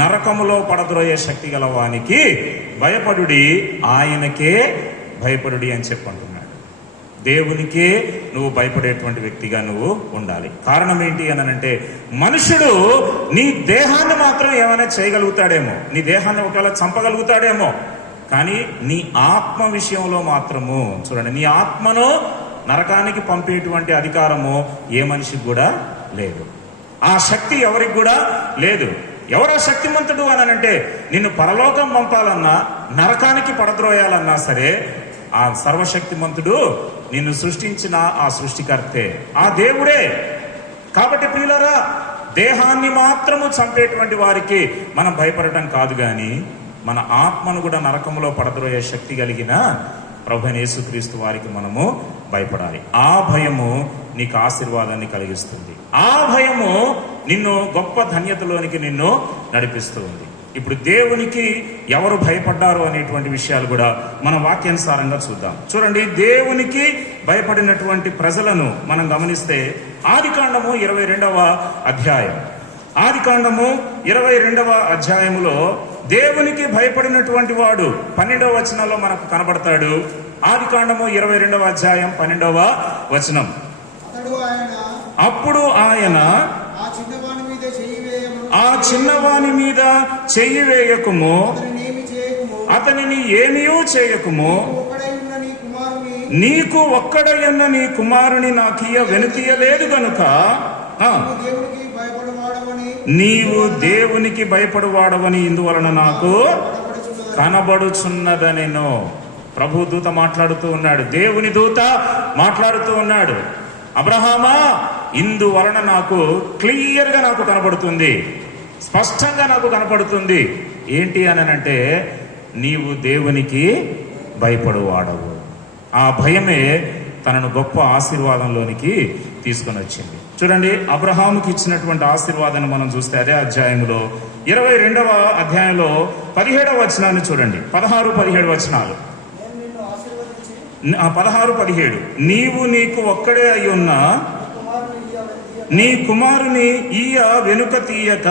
నరకములో పడద్రోయే శక్తి గల వానికి భయపడుడి, ఆయనకే భయపడుడి అని చెప్పంటున్నాడు. దేవునికే నువ్వు భయపడేటువంటి వ్యక్తిగా నువ్వు ఉండాలి. కారణం ఏంటి అనంటే, మనుషుడు నీ దేహాన్ని మాత్రం ఏమైనా చేయగలుగుతాడేమో, నీ దేహాన్ని ఒకవేళ చంపగలుగుతాడేమో, కానీ నీ ఆత్మ విషయంలో మాత్రము చూడండి, నీ ఆత్మను నరకానికి పంపేటువంటి అధికారము ఏ మనిషికి కూడా లేదు. ఆ శక్తి ఎవరికి కూడా లేదు. ఎవరో శక్తిమంతుడు అనంటే, నిన్ను పరలోకం పంపాలన్నా నరకానికి పడద్రోయాలన్నా సరే ఆ సర్వశక్తిమంతుడు నిన్ను సృష్టించిన ఆ సృష్టికర్తే, ఆ దేవుడే. కాబట్టి ప్రియులారా, దేహాన్ని మాత్రము చంపేటువంటి వారికి మనం భయపడటం కాదు, కానీ మన ఆత్మను కూడా నరకంలో పడద్రోయే శక్తి కలిగిన ప్రభువైన యేసుక్రీస్తు వారికి మనము భయపడాలి. ఆ భయము నీకు ఆశీర్వాదాన్ని కలిగిస్తుంది. ఆ భయము నిన్ను గొప్ప ధన్యతలోనికి నిన్ను నడిపిస్తూ ఉంది. ఇప్పుడు దేవునికి ఎవరు భయపడ్డారు అనేటువంటి విషయాలు కూడా మన వాక్యానుసారంగా చూద్దాం. చూడండి, దేవునికి భయపడినటువంటి ప్రజలను మనం గమనిస్తే ఆదికాండము 22వ అధ్యాయం. ఆదికాండము 22వ అధ్యాయములో దేవునికి భయపడినటువంటి వాడు 12వ వచనంలో మనకు కనబడతాడు. ఆదికాండము 22వ అధ్యాయం 12వ వచనం. అప్పుడు ఆయన ఆ చిన్నవాని మీద చెయ్యి వేయకుము, అతనిని ఏమీ చేయకుము, నీకు ఒక్కడైన నీ కుమారుని నాకియ వెనుతీయలేదు గనుక నీవు దేవునికి భయపడువాడవని ఇందువలన నాకు కనబడుచున్నదనెను. ప్రభు దూత మాట్లాడుతూ ఉన్నాడు, దేవుని దూత మాట్లాడుతూ ఉన్నాడు. అబ్రహామా, ఇందువలన నాకు క్లియర్గా నాకు కనబడుతుంది, స్పష్టంగా నాకు కనపడుతుంది. ఏంటి అనంటే, నీవు దేవునికి భయపడువాడవు. ఆ భయమే తనను గొప్ప ఆశీర్వాదంలోనికి తీసుకొని వచ్చింది. చూడండి, అబ్రహాముకి ఇచ్చినటువంటి ఆశీర్వాదాన్ని మనం చూస్తే అదే అధ్యాయంలో 22వ అధ్యాయంలో 17వ వచనాన్ని చూడండి. 16-17 వచనాలు. 16-17. నీవు నీకు ఒక్కడే అయి ఉన్న నీ కుమారుని ఈయ వెనుక తీయక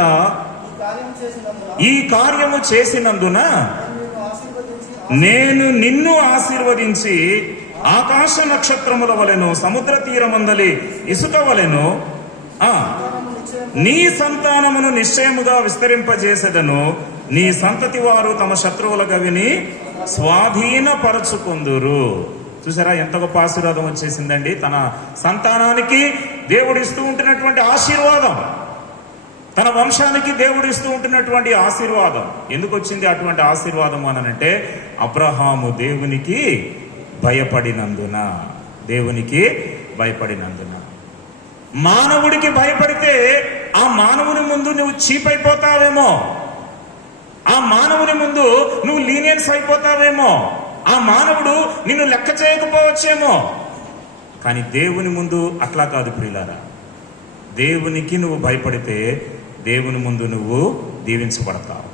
ఈ కార్యము చేసినందున నేను నిన్ను ఆశీర్వదించి ఆకాశ నక్షత్రముల వలెను సముద్ర తీరమందలి ఇసుక వలెను నీ సంతానమును నిశ్చయముగా విస్తరింపజేసేదను. నీ సంతతి వారు తమ శత్రువుల గవిని స్వాధీనపరచుకొందురు. చూసారా, ఎంత గొప్ప ఆశీర్వాదం వచ్చేసిందండి. తన సంతానానికి దేవుడు ఇస్తూ ఉంటున్నటువంటి ఆశీర్వాదం, తన వంశానికి దేవుడు ఇస్తూ ఉంటున్నటువంటి ఆశీర్వాదం. ఎందుకు వచ్చింది అటువంటి ఆశీర్వాదం అనంటే, అబ్రహాము దేవునికి భయపడినందున. దేవునికి భయపడినందున. మానవుడికి భయపడితే ఆ మానవుని ముందు నువ్వు చీప్ అయిపోతావేమో, ఆ మానవుని ముందు నువ్వు లీనియన్స్ అయిపోతావేమో, ఆ మానవుడు నిన్ను లెక్క చేయకపోవచ్చేమో. కానీ దేవుని ముందు అట్లా కాదు ప్రియులారా. దేవునికి నువ్వు భయపడితే దేవుని ముందు నువ్వు దీవించబడతావు,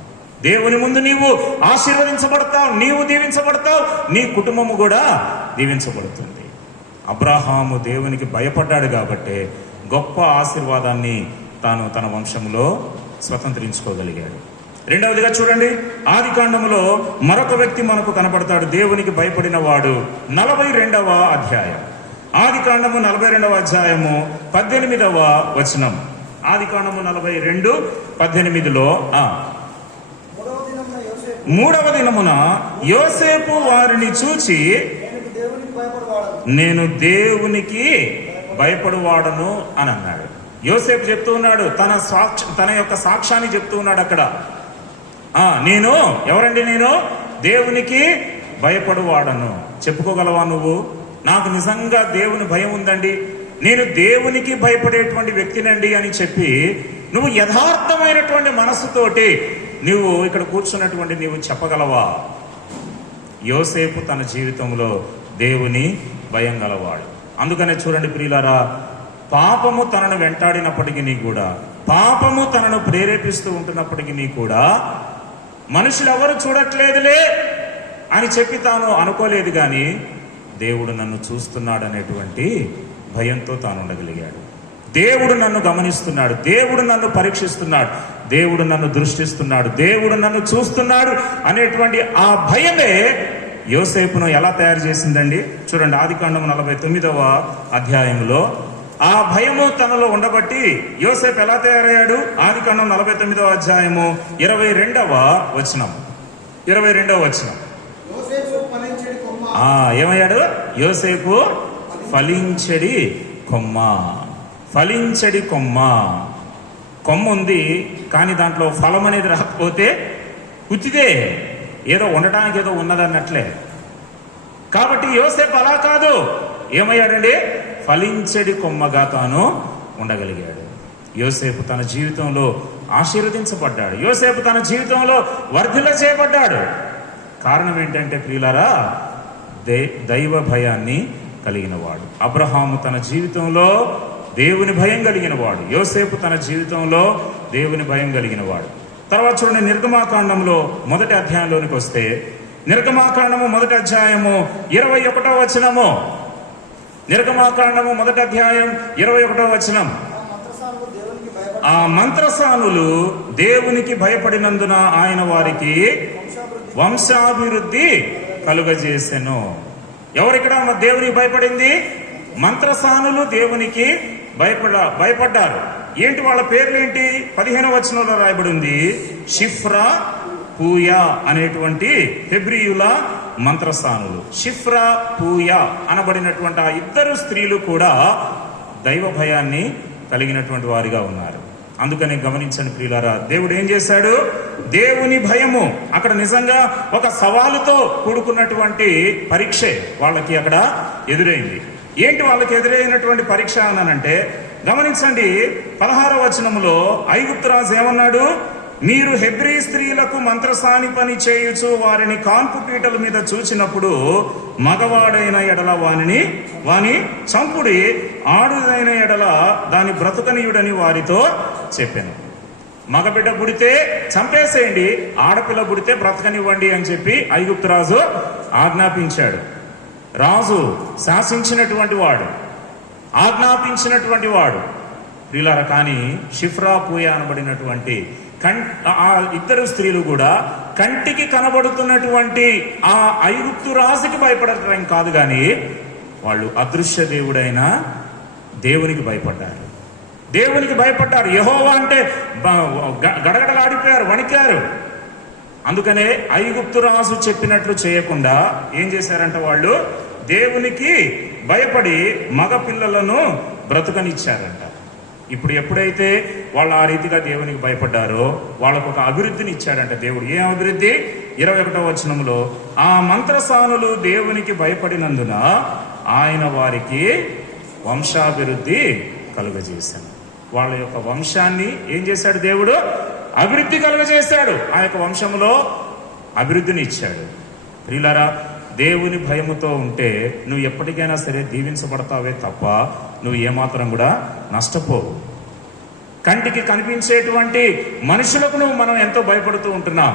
దేవుని ముందు నీవు ఆశీర్వదించబడతావు, నీవు దీవించబడతావు, నీ కుటుంబము కూడా దీవించబడుతుంది. అబ్రహాము దేవునికి భయపడ్డాడు కాబట్టే గొప్ప ఆశీర్వాదాన్ని తాను తన వంశంలో స్వతంత్రించుకోగలిగాడు. రెండవదిగా చూడండి, ఆదికాండములో మరొక వ్యక్తి మనకు కనపడతాడు, దేవునికి భయపడిన వాడు. 42వ అధ్యాయం. ఆదికాండము 42వ అధ్యాయము 18వ వచనం. ఆదికాండము 42:18లో మూడవ దినమున యోసేపు వారిని చూచి నేను దేవునికి భయపడువాడను అని అన్నాడు. యోసేపు చెప్తూ ఉన్నాడు, తన యొక్క సాక్ష్యాన్ని చెప్తూ ఉన్నాడు అక్కడ. నేను ఎవరండి? నేను దేవునికి భయపడువాడను. చెప్పుకోగలవా నువ్వు? నాకు నిజంగా దేవుని భయం ఉందండి, నేను దేవునికి భయపడేటువంటి వ్యక్తినండి అని చెప్పి నువ్వు యథార్థమైనటువంటి మనస్సుతోటి నువ్వు ఇక్కడ కూర్చున్నటువంటి నీవు చెప్పగలవా? యోసేపు తన జీవితంలో దేవుని భయం గలవాడు. అందుకనే చూడండి ప్రియులారా, పాపము తనను వెంటాడినప్పటికీ కూడా, పాపము తనను ప్రేరేపిస్తూ ఉంటున్నప్పటికీ కూడా, మనుషులు ఎవరు చూడట్లేదులే అని చెప్పి తాను అనుకోలేదు. కానీ దేవుడు నన్ను చూస్తున్నాడనేటువంటి భయంతో తాను ఉండగలిగాడు. దేవుడు నన్ను గమనిస్తున్నాడు, దేవుడు నన్ను పరీక్షిస్తున్నాడు, దేవుడు నన్ను దృష్టిస్తున్నాడు, దేవుడు నన్ను చూస్తున్నాడు అనేటువంటి ఆ భయమే యోసేపును ఎలా తయారు చేసిందండి? చూడండి, ఆదికాండము 49వ అధ్యాయంలో ఆ భయము తనలో ఉండబట్టి యోసేపు ఎలా తయారయ్యాడు? ఆదికాండం 49వ అధ్యాయము 22వ వచనం. 22వ వచనం. ఏమయ్యాడు? యోసేపు ఫలించడి కొమ్మ. ఫలించడి కొమ్మ. కొమ్మ ఉంది కానీ దాంట్లో ఫలం అనేది రాకపోతే ఉత్తిదే, ఏదో ఉండటానికి ఏదో ఉన్నదన్నట్లే. కాబట్టి యోసేపు అలా కాదు, ఏమయ్యాడండి? ఫలించడి కొమ్మగా తాను ఉండగలిగాడు. యోసేపు తన జీవితంలో ఆశీర్వదించబడ్డాడు. యోసేపు తన జీవితంలో వర్ధిల్ల చేయబడ్డాడు. కారణం ఏంటంటే ప్రియులారా, దైవ భయాన్ని కలిగిన వాడు. అబ్రహాము తన జీవితంలో దేవుని భయం కలిగిన వాడు. యోసేపు తన జీవితంలో దేవుని భయం కలిగిన వాడు. తర్వాత చూడండి, నిర్గమాకాండంలో మొదటి అధ్యాయంలోనికి వస్తే, నిర్గమాకాండము మొదటి అధ్యాయము 21వ వచనము. నిర్గమాకాండము మొదటి అధ్యాయం 21వ వచనం. ఆ మంత్రసానులు దేవునికి భయపడినందున ఆ మంత్రసానులు దేవునికి భయపడినందున ఆయన వారికి వంశాభివృద్ధి కలుగజేసెను. ఎవరిక్కడ దేవునికి భయపడింది? మంత్రసానులు దేవునికి భయపడ్డారు. ఏంటి వాళ్ళ పేర్లు ఏంటి? 15వ వచనంలో రాయబడి ఉంది, షిఫ్రా, పూయా అనేటువంటి హెబ్రీయుల మంత్రసానులు. షిఫ్రా, పూయా అనబడినటువంటి ఆ ఇద్దరు స్త్రీలు కూడా దైవ భయాన్ని కలిగినటువంటి వారిగా ఉన్నారు. అందుకని గమనించండి ప్రియులారా, దేవుడు ఏం చేశాడు? దేవుని భయము అక్కడ నిజంగా ఒక సవాలుతో కూడుకున్నటువంటి పరీక్షే వాళ్ళకి అక్కడ ఎదురైంది. ఏంటి వాళ్ళకి ఎదురైనటువంటి పరీక్ష అనంటే, గమనించండి 16వ వచనములో ఐగుప్తు రాజు ఏమన్నాడు? మీరు హెబ్రీ స్త్రీలకు మంత్రసాని పని చేయుచు వారిని కాన్పు పీటల మీద చూచినప్పుడు మగవాడైన ఎడల వాని చంపుడి, ఆడుదైన ఎడల దాని బ్రతుకనీయుడని వారితో చెప్పాను. మగబిడ్డ పుడితే చంపేసేయండి, ఆడపిల్ల పుడితే బ్రతకనివ్వండి అని చెప్పి ఐగుప్తు రాజు ఆజ్ఞాపించాడు. రాజు శాసించినటువంటి వాడు, ఆజ్ఞాపించినటువంటి వాడు ప్రియులారా. కానీ షిఫ్రా, పూయ అనబడినటువంటి ఆ ఇద్దరు స్త్రీలు కూడా కంటికి కనబడుతున్నటువంటి ఆ ఐగుప్తు రాజుకి భయపడటం కాదు, కానీ వాళ్ళు అదృశ్య దేవుడైన దేవునికి భయపడ్డారు. దేవునికి భయపడ్డారు. యెహోవా అంటే గడగడలాడిపోయారు, వణికారు. అందుకనే ఐగుప్తు రాజు చెప్పినట్లు చేయకుండా ఏం చేశారంటే, వాళ్ళు దేవునికి భయపడి మగ పిల్లలను బ్రతుకనిచ్చారంట. ఇప్పుడు ఎప్పుడైతే వాళ్ళు ఆ రీతిగా దేవునికి భయపడ్డారో వాళ్ళకు ఒక అభివృద్ధిని ఇచ్చాడంట దేవుడు. ఏం అభివృద్ధి? 21వ వచనంలో, ఆ మంత్రసానులు దేవునికి భయపడినందున ఆయన వారికి వంశాభివృద్ధి కలుగజేశాడు. వాళ్ళ యొక్క వంశాన్ని ఏం చేశాడు దేవుడు? అభివృద్ధి కలుగజేశాడు. ఆ యొక్క వంశంలో అభివృద్ధిని ఇచ్చాడు. ప్రియులారా, దేవుని భయముతో ఉంటే నువ్వు ఎప్పటికైనా సరే దీవించబడతావే తప్ప నువ్వు ఏమాత్రం కూడా నష్టపోవు. కంటికి కనిపించేటువంటి మనుషులకు మనం ఎంతో భయపడుతూ ఉంటున్నాం.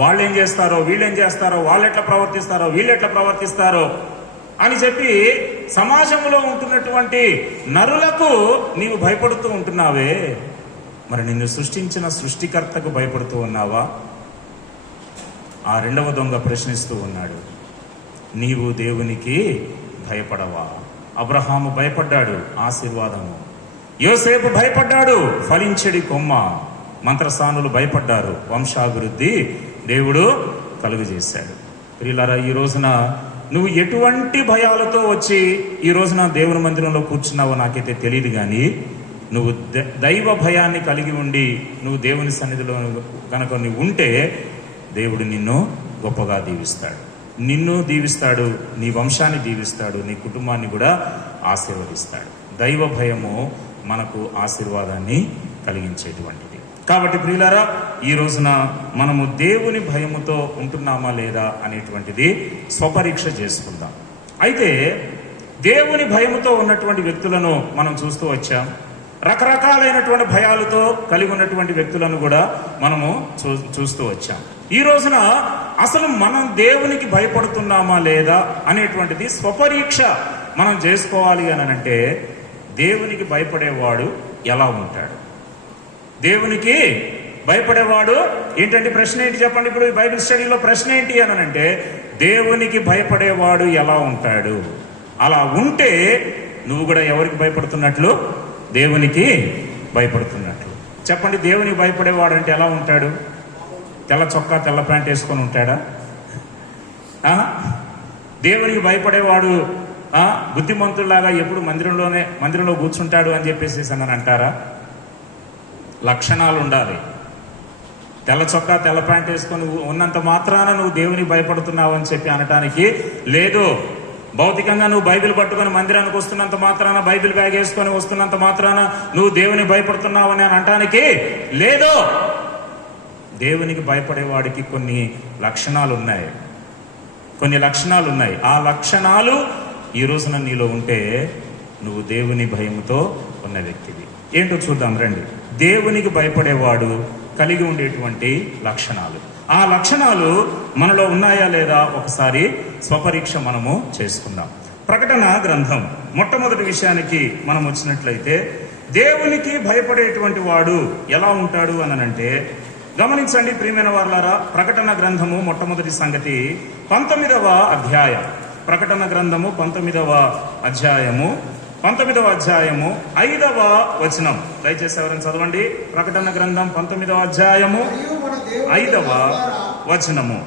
వాళ్ళు ఏం చేస్తారో, వీళ్ళేం చేస్తారో, వాళ్ళు ఎట్లా ప్రవర్తిస్తారో, వీళ్ళు ఎట్లా ప్రవర్తిస్తారో అని చెప్పి సమాజంలో ఉంటున్నటువంటి నరులకు నీవు భయపడుతూ ఉంటున్నావే, మరి నిన్ను సృష్టించిన సృష్టికర్తకు భయపడుతూ ఉన్నావా? ఆ రెండవ దొంగ ప్రశ్నిస్తూ ఉన్నాడు, నీవు దేవునికి భయపడవా? అబ్రహాము భయపడ్డాడు, ఆశీర్వాదము. యోసేపు భయపడ్డాడు, ఫలించెడి కొమ్మ. మంత్రసానులు భయపడ్డారు, వంశాభివృద్ధి దేవుడు కలుగజేశాడు. ప్రియులారా, ఈ రోజున నువ్వు ఎటువంటి భయాలతో వచ్చి ఈ రోజున దేవుని మందిరంలో కూర్చున్నావో నాకైతే తెలియదు, కానీ నువ్వు దైవ భయాన్ని కలిగి ఉండి నువ్వు దేవుని సన్నిధిలో కనుక నువ్వు ఉంటే దేవుడు నిన్ను గొప్పగా దీవిస్తాడు. నిన్ను దీవిస్తాడు, నీ వంశాన్ని దీవిస్తాడు, నీ కుటుంబాన్ని కూడా ఆశీర్వదిస్తాడు. దైవ భయము మనకు ఆశీర్వాదాన్ని కలిగించేటువంటిది. కాబట్టి ప్రియులారా, ఈ రోజున మనము దేవుని భయముతో ఉంటున్నామా లేదా అనేటువంటిది స్వపరీక్ష చేసుకుందాం. అయితే దేవుని భయముతో ఉన్నటువంటి వ్యక్తులను మనం చూస్తూ వచ్చాం. రకరకాలైనటువంటి భయాలతో కలిగి ఉన్నటువంటి వ్యక్తులను కూడా మనము చూస్తూ వచ్చాం. ఈ రోజున అసలు మనం దేవునికి భయపడుతున్నామా లేదా అనేటువంటిది స్వపరీక్ష మనం చేసుకోవాలి అని అంటే, దేవునికి భయపడేవాడు ఎలా ఉంటాడు? దేవునికి భయపడేవాడు ఏంటంటే, ప్రశ్న ఏంటి చెప్పండి? ఇప్పుడు బైబిల్ స్టడీలో ప్రశ్న ఏంటి అని అంటే, దేవునికి భయపడేవాడు ఎలా ఉంటాడు? అలా ఉంటే నువ్వు కూడా ఎవరికి భయపడుతున్నట్లు? దేవునికి భయపడుతున్నట్లు. చెప్పండి, దేవునికి భయపడేవాడు అంటే ఎలా ఉంటాడు? తెల్ల చొక్కా తెల్ల ప్యాంట్ వేసుకొని ఉంటాడా? దేవునికి భయపడేవాడు బుద్ధిమంతుల్లాగా ఎప్పుడు మందిరంలో కూర్చుంటాడు అని చెప్పేసి అని అంటారా? లక్షణాలు ఉండాలి. తెల్ల చొక్కా తెల్ల ప్యాంట్ వేసుకొని ఉన్నంత మాత్రాన నువ్వు దేవునికి భయపడుతున్నావు అని చెప్పి అనటానికి లేదు. భౌతికంగా నువ్వు బైబిల్ పట్టుకొని మందిరానికి వస్తున్నంత మాత్రాన, బైబిల్ బ్యాగ్ వేసుకొని వస్తున్నంత మాత్రాన నువ్వు దేవుని భయపడుతున్నావు అని అనటానికి లేదు. దేవునికి భయపడేవాడికి కొన్ని లక్షణాలు ఉన్నాయి. ఆ లక్షణాలు ఈ రోజున నీలో ఉంటే నువ్వు దేవుని భయముతో ఉన్న వ్యక్తివి. ఏంటో చూద్దాం రండి. దేవునికి భయపడేవాడు కలిగి ఉండేటువంటి లక్షణాలు. ఆ లక్షణాలు మనలో ఉన్నాయా లేదా ఒకసారి స్వపరీక్ష మనము చేసుకుందాం. ప్రకటన గ్రంథం మొట్టమొదటి విషయానికి మనం వచ్చినట్లయితే, దేవునికి భయపడేటువంటి వాడు ఎలా ఉంటాడు అనంటే, గమనించండి ప్రియమైన వారలారా, ప్రకటన గ్రంథము మొట్టమొదటి సంగతి 19వ అధ్యాయం. ప్రకటన గ్రంథము 19వ అధ్యాయము 5వ వచనం. దయచేసి ఎవరైనా చదవండి. ప్రకటన గ్రంథం 19వ అధ్యాయము 5వ వచనము.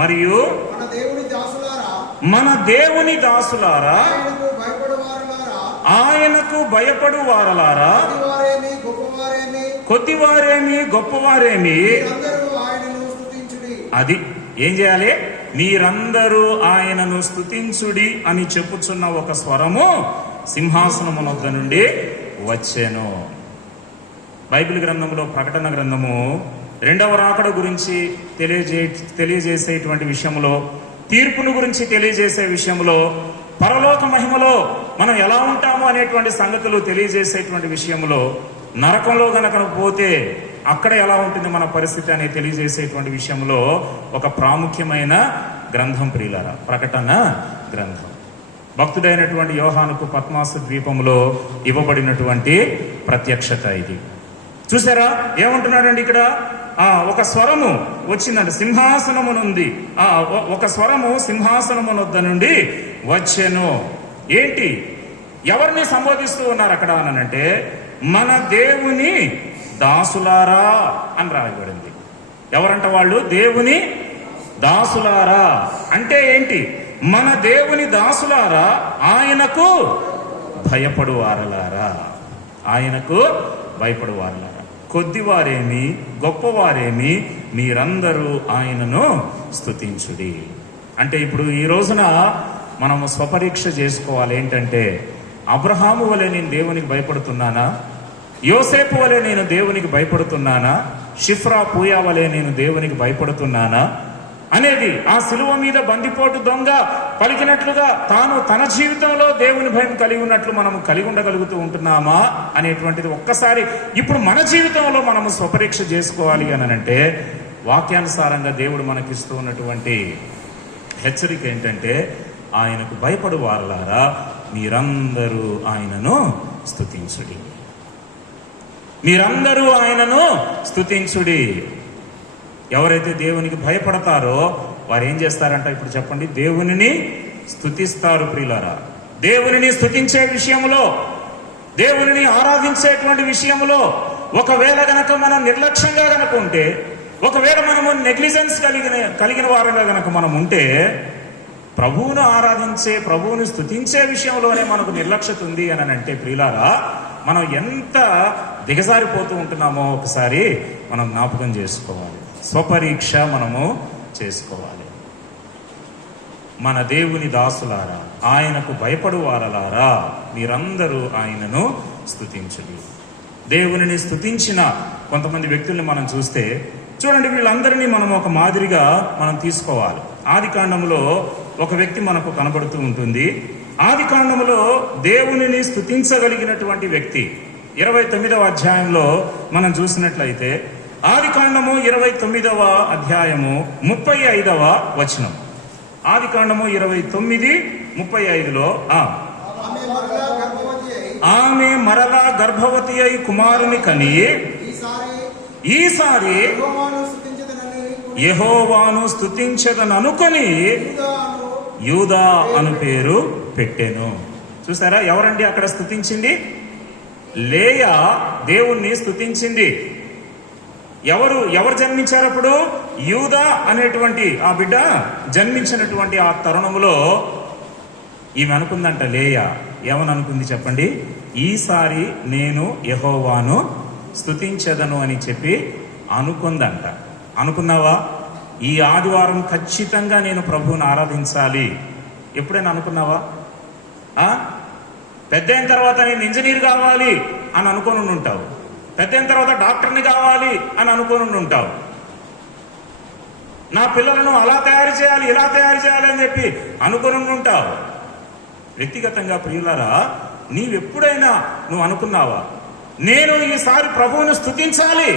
మరియు మన దేవుని దాసులారా, ఆయనకు భయపడు వారలారా, కొద్దివారేమి గొప్పవారేమి, అది ఏం చేయాలి? మీరందరూ ఆయనను స్తుతించుడి అని చెప్పుచున్న ఒక స్వరము సింహాసనమునొద్ద నుండి వచ్చెను. బైబిల్ గ్రంథంలో ప్రకటన గ్రంథము రెండవ రాకడ గురించి తెలియజేసేటువంటి విషయంలో, తీర్పును గురించి తెలియజేసే విషయంలో, పరలోక మహిమలో మనం ఎలా ఉంటామో అనేటువంటి సంగతులు తెలియజేసేటువంటి విషయంలో, నరకంలో గనక పోతే అక్కడ ఎలా ఉంటుంది మన పరిస్థితి అని తెలియజేసేటువంటి విషయంలో ఒక ప్రాముఖ్యమైన గ్రంథం ప్రియులారా, ప్రకటన గ్రంథం. భక్తుడైనటువంటి యోహానుకు పద్మాసు ద్వీపంలో ఇవ్వబడినటువంటి ప్రత్యక్షత ఇది. చూసారా ఏమంటున్నాడండి ఇక్కడ? ఒక స్వరము వచ్చిందండి, సింహాసనము నుండి ఒక స్వరము సింహాసనమునొద్ద నుండి వచ్చెను. ఏంటి, ఎవరిని సంబోధిస్తూ ఉన్నారు అక్కడ అనంటే, మన దేవుని దాసులారా అని రాయబడింది. ఎవరంట వాళ్ళు? దేవుని దాసులారా. అంటే ఏంటి? మన దేవుని దాసులారా, ఆయనకు భయపడు వారలారా, ఆయనకు భయపడు వారలారా, కొద్దివారేమి గొప్పవారేమి, మీరందరూ ఆయనను స్తుతించుడి. అంటే ఇప్పుడు ఈ రోజున మనము స్వపరీక్ష చేసుకోవాలి. ఏంటంటే, అబ్రహాము వలె నేను దేవునికి భయపడుతున్నానా? యోసేపు వలె నేను దేవునికి భయపడుతున్నానా? షిఫ్రా పూయా వలె నేను దేవునికి భయపడుతున్నానా అనేది, ఆ సిలువ మీద బందిపోటు దొంగ పలికినట్లుగా తాను తన జీవితంలో దేవుని భయం కలిగి ఉన్నట్లు మనము కలిగి ఉండగలుగుతూ ఉంటున్నామా అనేటువంటిది ఒక్కసారి ఇప్పుడు మన జీవితంలో మనము స్వపరీక్ష చేసుకోవాలి అనంటే, వాక్యానుసారంగా దేవుడు మనకిస్తూ ఉన్నటువంటి హెచ్చరిక ఏంటంటే, ఆయనకు భయపడు వారలారా, మీరందరూ ఆయనను స్తుతించుడి, మీరందరూ ఆయనను స్తుతించుడి. ఎవరైతే దేవునికి భయపడతారో వారు ఏం చేస్తారంట? ఇప్పుడు చెప్పండి. దేవునిని స్తుతిస్తారు ప్రియులారా. దేవునిని స్తుతించే విషయంలో, దేవునిని ఆరాధించేటువంటి విషయంలో ఒకవేళ గనక మనం నిర్లక్ష్యంగా గనక ఉంటే, ఒకవేళ మనము నెగ్లిజెన్స్ కలిగిన వారంగా గనక మనం ఉంటే, ప్రభువును ఆరాధించే, ప్రభువుని స్తుతించే విషయంలోనే మనకు నిర్లక్ష్యత ఉంది అని అంటే ప్రియులారా, మనం ఎంత దిగజారిపోతూ ఉంటున్నామో ఒకసారి మనం జ్ఞాపకం చేసుకోవాలి. స్వపరీక్ష మనము చేసుకోవాలి. మన దేవుని దాసులారా, ఆయనకు భయపడు వారలారా, మీరందరూ ఆయనను స్తుతించుడి. దేవునిని స్తుతించిన కొంతమంది వ్యక్తుల్ని మనం చూస్తే, చూడండి, వీళ్ళందరినీ మనం ఒక మాదిరిగా మనం తీసుకోవాలి. ఆది కాండములో ఒక వ్యక్తి మనకు కనబడుతూ ఉంటుంది. ఆది కాండములో దేవునిని స్తుతించగలిగినటువంటి వ్యక్తి 29వ అధ్యాయంలో మనం చూసినట్లయితే, ఆది కాండము 29వ అధ్యాయము 35వ వచనం. ఆది కాండము 29:35లో ఆమె మరలా గర్భవతి అయి కుమారుని కని ఈసారి యెహోవాను స్తుతించదననుకొని యూదా అను పేరు పెట్టెను. చూసారా, ఎవరండి అక్కడ స్తుతించింది? లేయా దేవుణ్ణి స్తుతించింది. ఎవరు జన్మించారు అప్పుడు? యూదా అనేటువంటి ఆ బిడ్డ జన్మించినటువంటి ఆ తరుణములో ఈమె అనుకుందంట, లేయా ఏమని అనుకుంది చెప్పండి? ఈసారి నేను యెహోవాను స్తుతించదను అని చెప్పి అనుకుందంట. అనుకున్నావా? ఈ ఆదివారం ఖచ్చితంగా నేను ప్రభువుని ఆరాధించాలి. ఎప్పుడైనా అనుకున్నావా? పెద్ద అయిన తర్వాత నేను ఇంజనీర్ కావాలి అని అనుకోని ఉంటావు. పెద్ద అయిన తర్వాత డాక్టర్ని కావాలి అని అనుకోని ఉంటావు. నా పిల్లలను అలా తయారు చేయాలి, ఇలా తయారు చేయాలి అని చెప్పి అనుకోని ఉంటావు. వ్యక్తిగతంగా ప్రియులారా, నీవెప్పుడైనా నువ్వు అనుకున్నావా, నేను ఈసారి ప్రభువును స్తుతించాలి,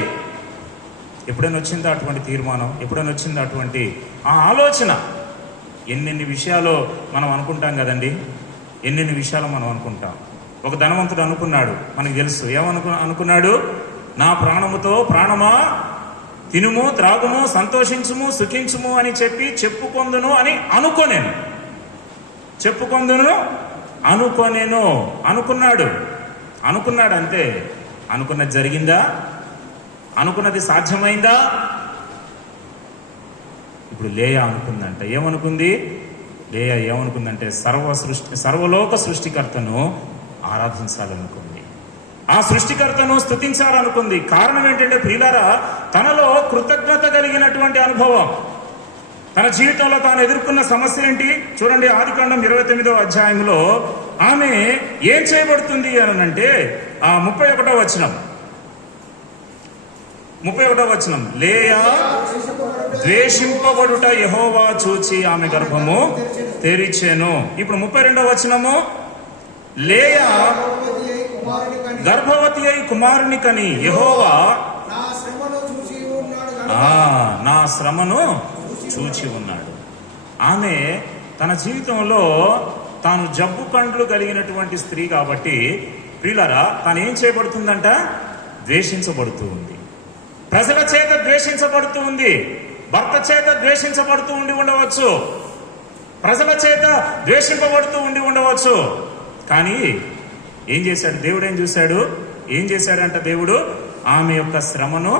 ఎప్పుడైనా వచ్చిందా అటువంటి తీర్మానం? ఎప్పుడైనా వచ్చిందా అటువంటి ఆ ఆలోచన? ఎన్నెన్ని విషయాలు మనం అనుకుంటాం కదండి, ఎన్నెన్ని విషయాలు మనం అనుకుంటాం. ఒక ధనవంతుడు అనుకున్నాడు, మనకు తెలుసు అనుకున్నాడు, నా ప్రాణముతో ప్రాణమా తినుము త్రాగుము సంతోషించుము సుఖించుము అని చెప్పి చెప్పుకొందును అని అనుకోనేను అనుకున్నాడు అంతే. అనుకున్నది జరిగిందా? అనుకున్నది సాధ్యమైందా? ఇప్పుడు లేయా అనుకుందంట. ఏమనుకుంది? లేయా ఏమనుకుందంటే సర్వలోక సృష్టికర్తను ఆరాధించాలనుకుంది, ఆ సృష్టికర్తను స్తుతించాలనుకుంది. కారణం ఏంటంటే ప్రియులారా, తనలో కృతజ్ఞత కలిగినటువంటి అనుభవం. తన జీవితంలో తాను ఎదుర్కొన్న సమస్య ఏంటి చూడండి. ఆదికాండం 29వ అధ్యాయంలో ఆమె ఏం చేయబడుతుంది అని అంటే 31వ వచనం, లేయా ద్వేషింపబడుట యెహోవా చూచి ఆమె గర్భము తెరిచెను. ఇప్పుడు 32వ వచనము, లేయా గర్భవతి అయి కుమారుని కని యెహోవా నా శ్రమను చూచి ఉన్నాడు. ఆమె తన జీవితంలో తాను జబ్బు కండ్లు కలిగినటువంటి స్త్రీ కాబట్టి ప్రియులారా, తాను ఏం చేయబడుతుందంట? ద్వేషించబడుతూ ఉంది. ప్రజల చేత ద్వేషించబడుతూ ఉంది. భర్త చేత ద్వేషించబడుతూ ఉండవచ్చు, ప్రజల చేత ద్వేషింపబడుతూ ఉండవచ్చు. కానీ ఏం చేశాడు దేవుడు? ఏం చేశాడంట దేవుడు? ఆమె యొక్క శ్రమను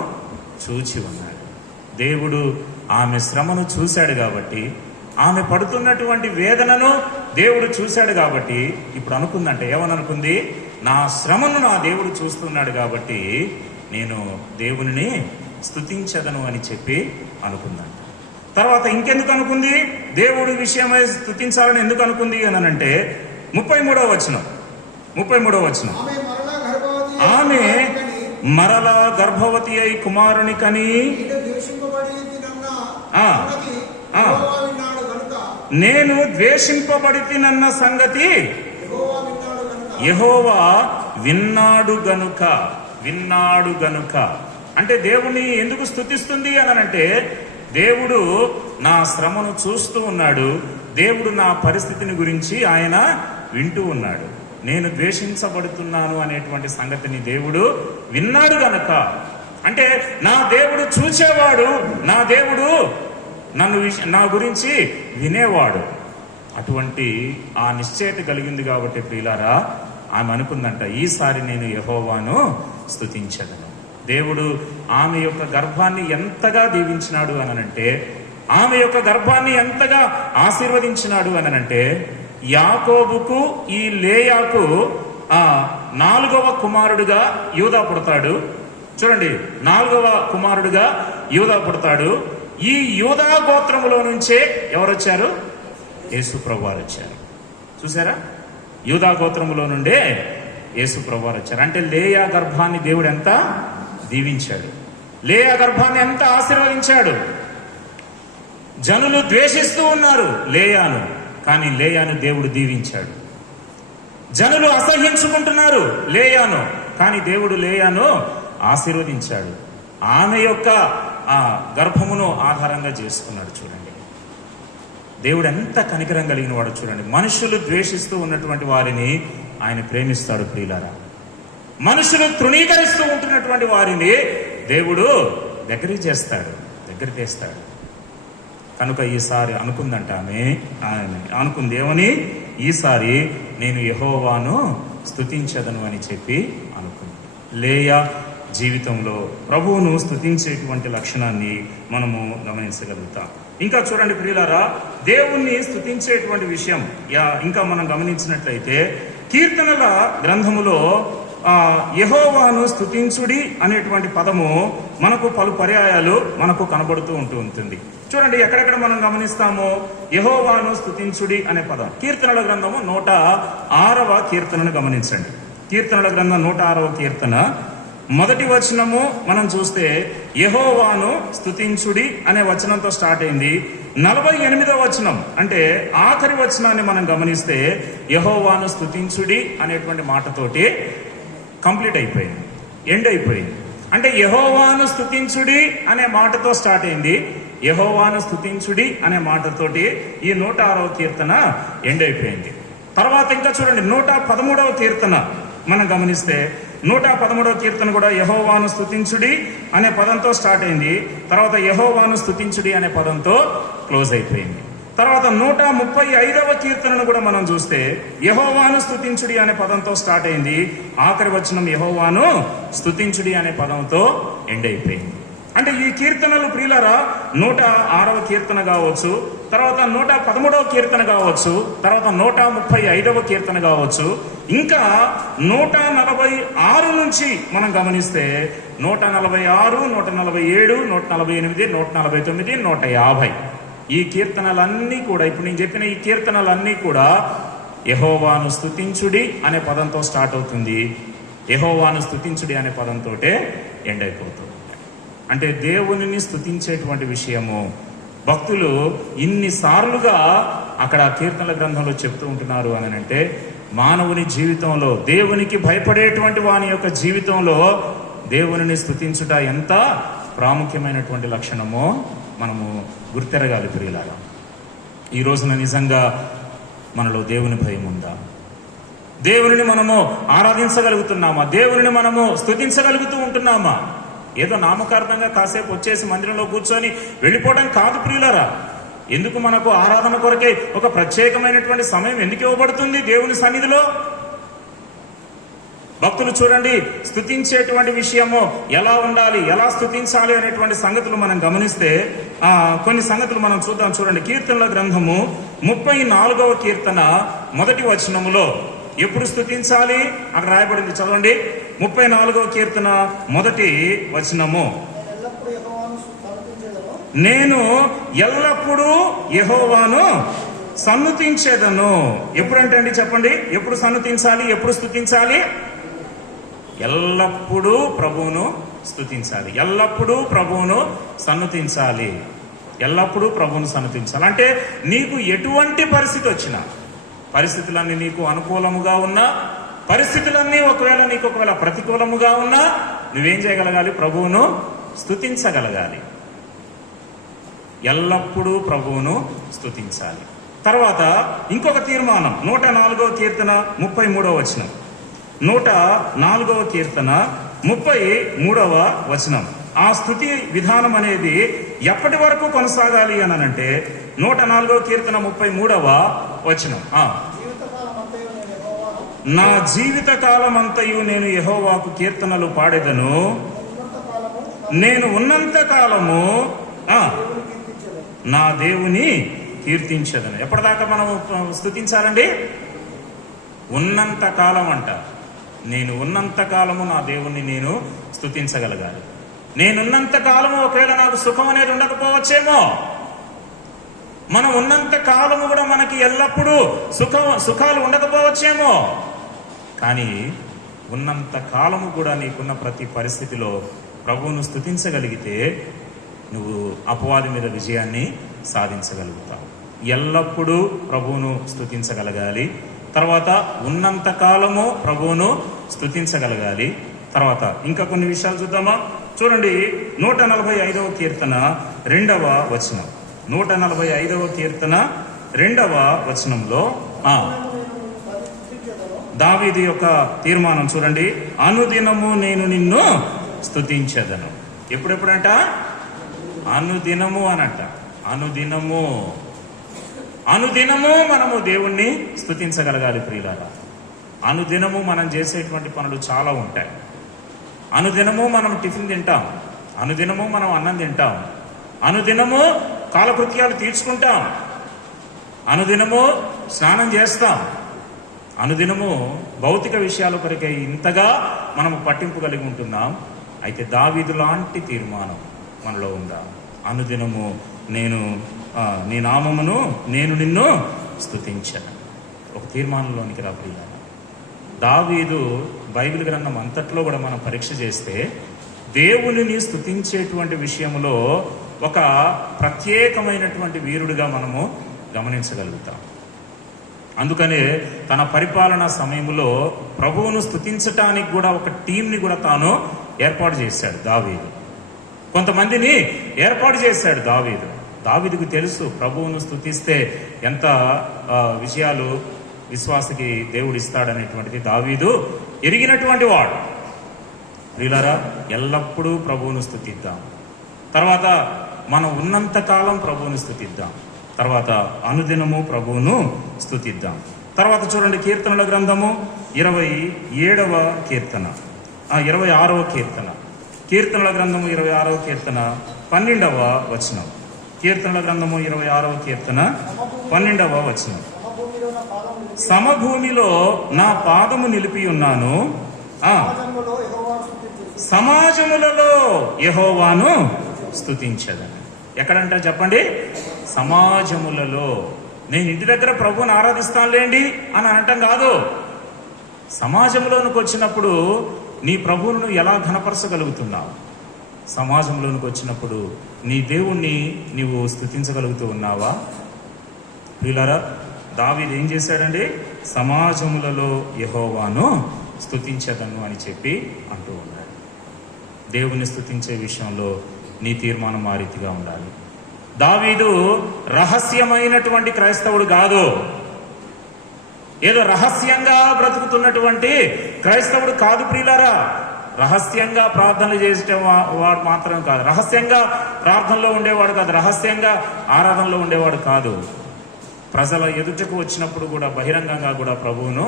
చూచి ఉన్నాడు. దేవుడు ఆమె శ్రమను చూశాడు కాబట్టి, ఆమె పడుతున్నటువంటి వేదనను దేవుడు చూశాడు కాబట్టి ఇప్పుడు అనుకుందంట. ఏమని అనుకుంది? నా శ్రమను నా దేవుడు చూస్తున్నాడు కాబట్టి నేను దేవుని స్తుతించదను అని చెప్పి అనుకుందంట. తర్వాత ఇంకెందుకు అనుకుంది? దేవుడి విషయమై స్తుతించాలని ఎందుకు అనుకుంది అని అంటే 33వ వచనం, ఆమె మరలా గర్భవతి అయి కుమారుని కని నేను ద్వేషింపబడితినన్న సంగతి యెహోవా విన్నాడు గనుక. అంటే దేవుణ్ణి ఎందుకు స్తుతిస్తుంది అనంటే, దేవుడు నా శ్రమను చూస్తూ ఉన్నాడు, దేవుడు నా పరిస్థితిని గురించి ఆయన వింటూ ఉన్నాడు. నేను ద్వేషించబడుతున్నాను అనేటువంటి సంగతిని దేవుడు విన్నాడు గనక, అంటే నా దేవుడు చూచేవాడు, నా దేవుడు నా గురించి వినేవాడు. అటువంటి ఆ నిశ్చయత కలిగింది కాబట్టి ప్రియులారా, ఆమె అనుకుందంట, ఈసారి నేను యెహోవాను స్తుతించదను. దేవుడు ఆమె యొక్క గర్భాన్ని ఎంతగా దీవించినాడు అనంటే, ఆమె యొక్క గర్భాన్ని ఎంతగా ఆశీర్వదించినాడు అనంటే, యాకోబుకు ఈ లేయాకు 4వ కుమారుడుగా యూదా పుడతాడు. చూడండి, 4వ కుమారుడుగా యూదా పుడతాడు. ఈ యూదా గోత్రములో నుంచే ఎవరు వచ్చారు? యేసు ప్రభువారు వచ్చారు. చూసారా, యూదా గోత్రములో నుండే యేసు ప్రభువారు వచ్చారు. అంటే లేయా గర్భాన్ని దేవుడు ఎంత దీవించాడు, లేయా గర్భాన్ని ఎంత ఆశీర్వదించాడు. జనులు ద్వేషిస్తూ ఉన్నారు లేయాను, కానీ లేయాను దేవుడు దీవించాడు. జనులు అసహ్యించుకుంటున్నారు లేయాను, కానీ దేవుడు లేయాను ఆశీర్వదించాడు. ఆమె యొక్క ఆ గర్భమును ఆధారంగా చేసుకున్నాడు. చూడండి, దేవుడు ఎంత కనికరం కలిగిన వాడు. చూడండి, మనుషులు ద్వేషిస్తూ ఉన్నటువంటి వారిని ఆయన ప్రేమిస్తాడు ప్రియులారా. మనుషులు తృణీకరిస్తూ ఉంటున్నటువంటి వారిని దేవుడు దగ్గరికి తెస్తాడు. కనుక ఈసారి అనుకుందంట ఆమె అనుకుంది ఏమని? ఈసారి నేను యెహోవాను స్తుతించదను అని చెప్పి అనుకుంది. లేయా జీవితంలో ప్రభువును స్తుతించేటువంటి లక్షణాన్ని మనము గమనించగలుగుతాం. ఇంకా చూడండి ప్రియులారా, దేవుణ్ణి స్తుతించేటువంటి విషయం ఇంకా మనం గమనించినట్లయితే కీర్తనల గ్రంథములో యెహోవాను స్తుతించుడి అనేటువంటి పదము మనకు పలు పర్యాయాలు మనకు కనబడుతూ ఉంటుంది. చూడండి, ఎక్కడెక్కడ మనం గమనిస్తామో యెహోవాను స్తుతించుడి అనే పదం. కీర్తనల గ్రంథము 106వ కీర్తనను గమనించండి. కీర్తనల గ్రంథం 106వ కీర్తన 1వ వచనము మనం చూస్తే యెహోవాను స్తుతించుడి అనే వచనంతో స్టార్ట్ అయింది. 48వ వచనం అంటే ఆఖరి వచనాన్ని మనం గమనిస్తే యెహోవాను స్తుతించుడి అనేటువంటి మాటతోటి కంప్లీట్ అయిపోయింది, ఎండ్ అయిపోయింది. అంటే యెహోవాను స్తుతించుడి అనే మాటతో స్టార్ట్ అయింది. యెహోవాను స్తుతించుడి అనే మాటతోటి ఈ 106వ కీర్తన ఎండ్ అయిపోయింది. తర్వాత ఇంకా చూడండి 113వ కీర్తన మనం గమనిస్తే 113వ కీర్తన కూడా యెహోవాను స్తుతించుడి అనే పదంతో స్టార్ట్ అయింది. తర్వాత యెహోవాను స్తుతించుడి అనే పదంతో క్లోజ్ అయిపోయింది. తర్వాత 135వ కీర్తనను కూడా మనం చూస్తే యెహోవాను స్తుతించుడి అనే పదంతో స్టార్ట్ అయింది. ఆఖరి వచనం యెహోవాను స్తుతించుడి అనే పదంతో ఎండ్ అయిపోయింది. అంటే ఈ కీర్తనలు ప్రియులారా 106వ కీర్తన కావచ్చు, తర్వాత 113వ కీర్తన కావచ్చు, తర్వాత 135వ కీర్తన కావచ్చు, ఇంకా 146 నుంచి మనం గమనిస్తే 146, 147, 148, 149, 150 ఈ కీర్తనలన్నీ కూడా ఇప్పుడు నేను చెప్పిన ఈ కీర్తనలన్నీ కూడా యెహోవాను స్తుతించుడి అనే పదంతో స్టార్ట్ అవుతుంది. యెహోవాను స్తుతించుడి అనే పదంతో ఎండ్ అయిపోతుంది. అంటే దేవునిని స్తుతించేటువంటి విషయము భక్తులు ఇన్నిసార్లుగా అక్కడ కీర్తనల గ్రంథంలో చెప్తూ ఉంటున్నారు అని అంటే మానవుని జీవితంలో దేవునికి భయపడేటువంటి వాని యొక్క జీవితంలో దేవునిని స్తుతించుట ఎంత ప్రాముఖ్యమైనటువంటి లక్షణమో మనము గుర్తెరగాలి ప్రియులారా. ఈ రోజున నిజంగా మనలో దేవుని భయం ఉందా? దేవునిని మనము ఆరాధించగలుగుతున్నామా? దేవునిని మనము స్తుతించగలుగుతూ ఉంటున్నామా? ఏదో నామకార్థంగా కాసేపు వచ్చేసి మందిరంలో కూర్చొని వెళ్ళిపోవడం కాదు ప్రియులారా. ఎందుకు మనకు ఆరాధన కొరకే ఒక ప్రత్యేకమైనటువంటి సమయం ఎందుకు ఇవ్వబడుతుంది దేవుని సన్నిధిలో? భక్తులు చూడండి, స్తుతించేటువంటి విషయము ఎలా ఉండాలి, ఎలా స్తుతించాలి అనేటువంటి సంగతులు మనం గమనిస్తే కొన్ని సంగతులు మనం చూద్దాం. చూడండి, కీర్తనల గ్రంథము 34వ కీర్తన 1వ వచనములో ఎప్పుడు స్తుతించాలి అక్కడ రాయబడింది. చదవండి, 34వ కీర్తన 1వ వచనము. నేను ఎల్లప్పుడూ యెహోవాను సన్నుతించేదను. ఎప్పుడంటే అండి చెప్పండి, ఎప్పుడు సన్నుతించాలి, ఎప్పుడు స్తుతించాలి? ఎల్లప్పుడూ ప్రభువును స్తుతించాలి, ఎల్లప్పుడూ ప్రభువును సన్నుతించాలి, ఎల్లప్పుడూ ప్రభువును సన్నుతించాలి. అంటే నీకు ఎటువంటి పరిస్థితి వచ్చినా, పరిస్థితులన్నీ నీకు అనుకూలముగా ఉన్నా, పరిస్థితులన్నీ ఒకవేళ ప్రతికూలముగా ఉన్నా నువ్వేం చేయగలగాలి? ప్రభువును స్తుతించగలగాలి, ఎల్లప్పుడూ ప్రభువును స్తుతించాలి. తర్వాత ఇంకొక తీర్మానం 104వ కీర్తన 33వ వచనం. 104వ కీర్తన 33వ వచనం. ఆ స్తుతి విధానం అనేది ఎప్పటి వరకు కొనసాగాలి అని అంటే 104వ కీర్తన 33వ వచనం. నా జీవిత కాలమంతయు నేను యెహోవాకు కీర్తనలు పాడెదను, నేను ఉన్నంత కాలము నా దేవుని కీర్తించదను. ఎప్పటిదాకా మనం స్తుతించాలండి? ఉన్నంత కాలం అంట. నేను ఉన్నంత కాలము నా దేవుణ్ణి నేను స్తుతించగలగాలి. నేనున్నంత కాలము ఒకవేళ నాకు సుఖం అనేది ఉండకపోవచ్చేమో, మనం ఉన్నంత కాలము కూడా మనకి ఎల్లప్పుడూ సుఖాలు ఉండకపోవచ్చేమో, కానీ ఉన్నంత కాలము కూడా నీకున్న ప్రతి పరిస్థితిలో ప్రభువును స్తుతించగలిగితే నువ్వు అపవాది మీద విజయాన్ని సాధించగలుగుతావు. ఎల్లప్పుడూ ప్రభువును స్తుతించగలగాలి. తర్వాత ఉన్నంత కాలము ప్రభువును స్తుతించగలగాలి. తర్వాత ఇంకా కొన్ని విషయాలు చూద్దామా? చూడండి, 145వ కీర్తన 2వ వచనం. 145వ కీర్తన 2వ వచనంలో దావీదు యొక్క తీర్మానం చూడండి, అనుదినము నేను నిన్ను స్తుతించెదను. ఎప్పుడెప్పుడంట? అనుదినము అనంట. అనుదినము మనము దేవుణ్ణి స్తుతించగలగాలి ప్రియులారా. అనుదినము మనం చేసేటువంటి పనులు చాలా ఉంటాయి. అనుదినము మనం టిఫిన్ తింటాం, అనుదినము మనం అన్నం తింటాం, అనుదినము కాలకృత్యాలు తీర్చుకుంటాం, అనుదినము స్నానం చేస్తాం, అనుదినము భౌతిక విషయాల కొరకే ఇంతగా మనము పట్టింపు కలిగి ఉంటున్నాం. అయితే దావీదు లాంటి తీర్మానం మనలో ఉందా? అనుదినము నీ నామమును నేను నిన్ను స్తుతించను. ఒక తీర్మానంలోనికి రా ప్రియ. దావీదు బైబిల్ గ్రంథం అంతట్లో కూడా మనం పరీక్ష చేస్తే దేవునిని స్తుతించేటువంటి విషయంలో ఒక ప్రత్యేకమైనటువంటి వీరుడిగా మనము గమనించగలుగుతాం. అందుకనే తన పరిపాలనా సమయంలో ప్రభువును స్తుతించటానికి కూడా ఒక టీంని కూడా తాను ఏర్పాటు చేశాడు దావీదు. కొంతమందిని ఏర్పాటు చేశాడు దావీదు. దావీదుకు తెలుసు ప్రభువును స్తుతిస్తే ఎంత విషయాలు విశ్వాసకి దేవుడు ఇస్తాడనేటువంటిది దావీదు ఎరిగినటువంటి వాడు. ప్రియులారా, ఎల్లప్పుడూ ప్రభువును స్తుతిద్దాం. తర్వాత మనం ఉన్నంత కాలం ప్రభువును స్తుతిద్దాం. తర్వాత అనుదినము ప్రభువును స్తుతిద్దాం. తర్వాత చూడండి, కీర్తనల గ్రంథము 27వ కీర్తన, 26వ కీర్తన. కీర్తనల గ్రంథము 26వ కీర్తన 12వ వచనం. కీర్తనల గ్రంథము 26వ కీర్తన 12వ వచనం. సమభూమిలో నా పాదము నిలిపి సమభూమిలో నా పాదము నిలిపి ఉన్నాను, సమాజములో యెహోవాను స్తుతించుచు. సమాజములలో యెహోవాను స్తుతించదని. ఎక్కడంట చెప్పండి? సమాజములలో. నేను ఇంటి దగ్గర ప్రభువుని ఆరాధిస్తానులేండి అని అనటం కాదు. సమాజంలోనికి వచ్చినప్పుడు నీ ప్రభువును ఎలా ఘనపరచగలుగుతున్నావు? సమాజంలోనికి వచ్చినప్పుడు నీ దేవుణ్ణి నీవు స్తుతించగలుగుతూ ఉన్నావా? ప్రియులారా, దావీదు ఏం చేశాడండి? సమాజములలో యెహోవాను స్తుతించదను అని చెప్పి అంటూ ఉన్నాడు. దేవుని స్తుతించే విషయంలో నీ తీర్మానం ఆ రీతిగా ఉండాలి. దావీదు రహస్యమైనటువంటి క్రైస్తవుడు కాదు. ఏదో రహస్యంగా బ్రతుకుతున్నటువంటి క్రైస్తవుడు కాదు ప్రియులారా. రహస్యంగా ప్రార్థనలు చేసే వాడు మాత్రం కాదు. రహస్యంగా ప్రార్థనలో ఉండేవాడు కాదు. రహస్యంగా ఆరాధనలో ఉండేవాడు కాదు. ప్రజల ఎదుటకు వచ్చినప్పుడు కూడా బహిరంగంగా కూడా ప్రభువును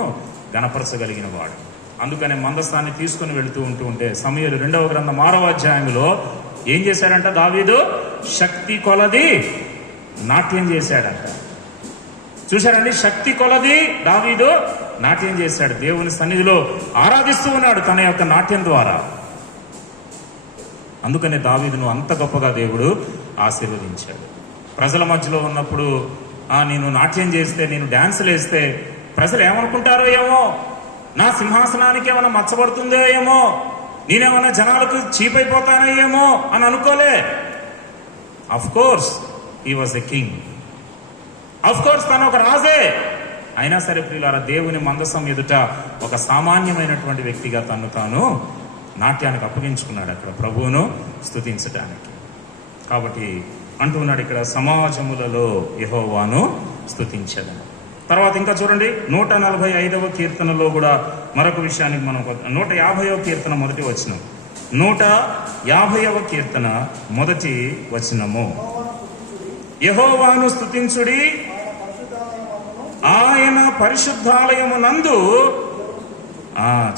గణపరచగలిగిన వాడు. అందుకనే మందస్థాన్ని తీసుకుని వెళుతూ ఉంటే సమూయేలు 2వ గ్రంథం 6వ అధ్యాయంలో ఏం చేశాడంట? దావీదు శక్తి కొలది నాట్యం చేశాడంట. చూశారండి? శక్తి కొలది దావీదు నాట్యం చేశాడు. దేవుని సన్నిధిలో ఆరాధిస్తూ ఉన్నాడు తన యొక్క నాట్యం ద్వారా. అందుకనే దావీదును అంత గొప్పగా దేవుడు ఆశీర్వదించాడు. ప్రజల మధ్యలో ఉన్నప్పుడు నేను నాట్యం చేస్తే, నేను డాన్సులు వేస్తే ప్రజలు ఏమనుకుంటారో ఏమో, నా సింహాసనానికి ఏమైనా మచ్చబడుతుందో ఏమో, నేనేమన్నా జనాలకు చీపైపోతానో ఏమో అని అనుకోలే. Of course he was a king. Of course తను ఒక రాజే. అయినా సరే ప్రియులారా, దేవుని మందసం ఎదుట ఒక సామాన్యమైనటువంటి వ్యక్తిగా తను తాను నాట్యానికి అప్పగించుకున్నాడు అక్కడ ప్రభువును స్తుతించడానికి. కాబట్టి అంటున్నాడు ఇక్కడ, సమాజములలో యెహోవాను స్తుతించదను. తర్వాత ఇంకా చూడండి, 145వ కీర్తనలో కూడా మరొక విషయానికి మనం 150వ కీర్తన మొదటి వచనం. 150వ కీర్తన మొదటి వచనము. యెహోవాను స్తుతించుడి, ఆయన పరిశుద్ధాలయమునందు.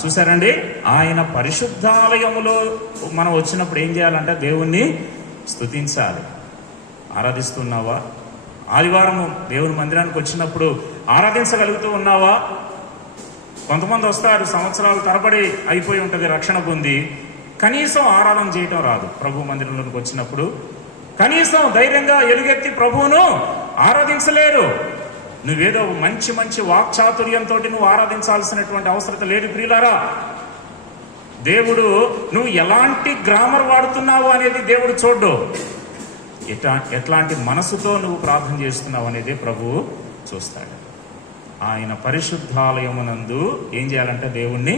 చూసారండి? ఆయన పరిశుద్ధాలయములో మనం వచ్చినప్పుడు ఏం చేయాలంటే దేవుణ్ణి స్తుతించాలి. ఆరాధిస్తున్నావా? ఆదివారము దేవుని మందిరానికి వచ్చినప్పుడు ఆరాధించగలుగుతూ ఉన్నావా? కొంతమంది వస్తారు, సంవత్సరాల తరబడి అయిపోయి ఉంటుంది రక్షణ పొంది, కనీసం ఆరాధన చేయటం రాదు. ప్రభు మందిరంలోకి వచ్చినప్పుడు కనీసం ధైర్యంగా ఎలుగెత్తి ప్రభువును ఆరాధించలేరు. నువ్వేదో మంచి మంచి వాక్చాతుర్యంతో నువ్వు ఆరాధించాల్సినటువంటి అవసరం లేదు ప్రియులారా. దేవుడు నువ్వు ఎలాంటి గ్రామర్ వాడుతున్నావు అనేది దేవుడు చూడ్డు. ఎట్లాంటి మనసుతో నువ్వు ప్రార్థన చేస్తున్నావు అనేది ప్రభువు చూస్తాడు. ఆయన పరిశుద్ధాలయమునందు ఏం చేయాలంటే దేవుణ్ణి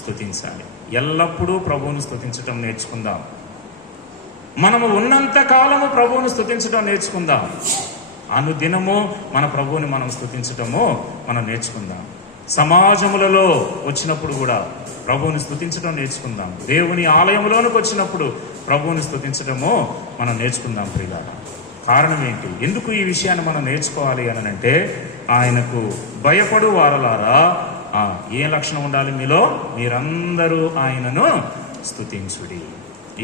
స్తుతించాలి. ఎల్లప్పుడూ ప్రభువును స్తుతించటం నేర్చుకుందాం. మనము ఉన్నంత కాలము ప్రభువును స్తుతించటం నేర్చుకుందాం. అనుదినము మన ప్రభువుని మనం స్తుతించటము మనం నేర్చుకుందాం. సమాజములలో వచ్చినప్పుడు కూడా ప్రభువుని స్తుతించడం నేర్చుకుందాం. దేవుని ఆలయంలోనికి వచ్చినప్పుడు ప్రభువుని స్తుతించడము మనం నేర్చుకుందాం ప్రియులారా. కారణం ఏంటి? ఎందుకు ఈ విషయాన్ని మనం నేర్చుకోవాలి అని అంటే, ఆయనకు భయపడు వారలారా ఏ లక్షణం ఉండాలి మీలో? మీరందరూ ఆయనను స్తుతించుడి.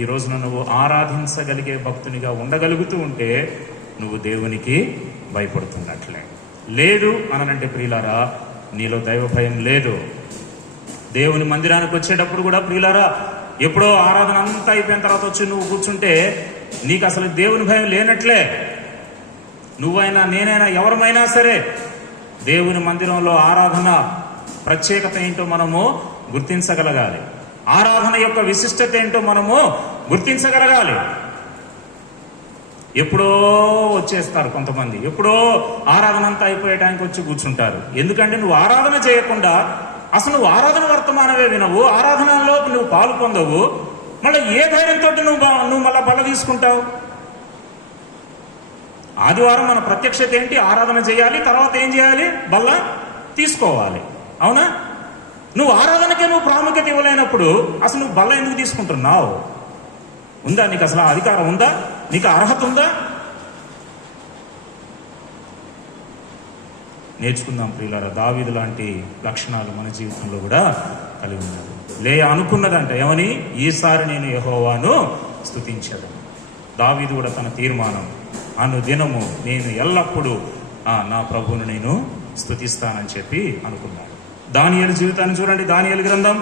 ఈ రోజున నువ్వు ఆరాధించగలిగే భక్తునిగా ఉండగలుగుతూ ఉంటే నువ్వు దేవునికి భయపడుతున్నట్లే. లేదు అనంటే ప్రియులారా, నీలో దైవ భయం లేదు. దేవుని మందిరానికి వచ్చేటప్పుడు కూడా ప్రియులారా, ఎప్పుడో ఆరాధన అంతా అయిపోయిన తర్వాత వచ్చి నువ్వు కూర్చుంటే నీకు అసలు దేవుని భయం లేనట్లే. నువ్వైనా నేనైనా ఎవరమైనా సరే దేవుని మందిరంలో ఆరాధన ప్రత్యేకత ఏంటో మనము గుర్తించగలగాలి. ఆరాధన యొక్క విశిష్టత ఏంటో మనము గుర్తించగలగాలి. ఎప్పుడో వచ్చేస్తారు కొంతమంది, ఎప్పుడో ఆరాధన అంతా అయిపోయేటానికి వచ్చి కూర్చుంటారు. ఎందుకంటే నువ్వు ఆరాధన చేయకుండా అసలు నువ్వు ఆరాధన వర్తమానమే వినవు, ఆరాధనలో నువ్వు పాలు పొందవు. మళ్ళీ ఏ ధైర్యంతో నువ్వు మళ్ళీ బల్ల తీసుకుంటావు? ఆదివారం మన ప్రత్యక్షత ఏంటి? ఆరాధన చేయాలి, తర్వాత ఏం చేయాలి? బల్ల తీసుకోవాలి. అవునా? నువ్వు ఆరాధనకే నువ్వు ప్రాముఖ్యత ఇవ్వలేనప్పుడు అసలు నువ్వు బల్ల ఎందుకు తీసుకుంటున్నావు? ఉందా నీకు అసలు అధికారం ఉందా? నీకు అర్హత ఉందా? నేర్చుకుందాం ప్రియులారా. దావీదు లాంటి లక్షణాలు మన జీవితంలో కూడా కలిగి ఉన్నారు. లేయా అనుకున్నదంట ఏమని? ఈసారి నేను యెహోవాను స్తుతించదను. దావీదు కూడా తన తీర్మానం, అనుదినము నేను ఎల్లప్పుడూ నా ప్రభువును నేను స్తుతిస్తానని చెప్పి అనుకున్నాడు. దానియేలు జీవితాన్ని చూడండి. దానియేలు గ్రంథం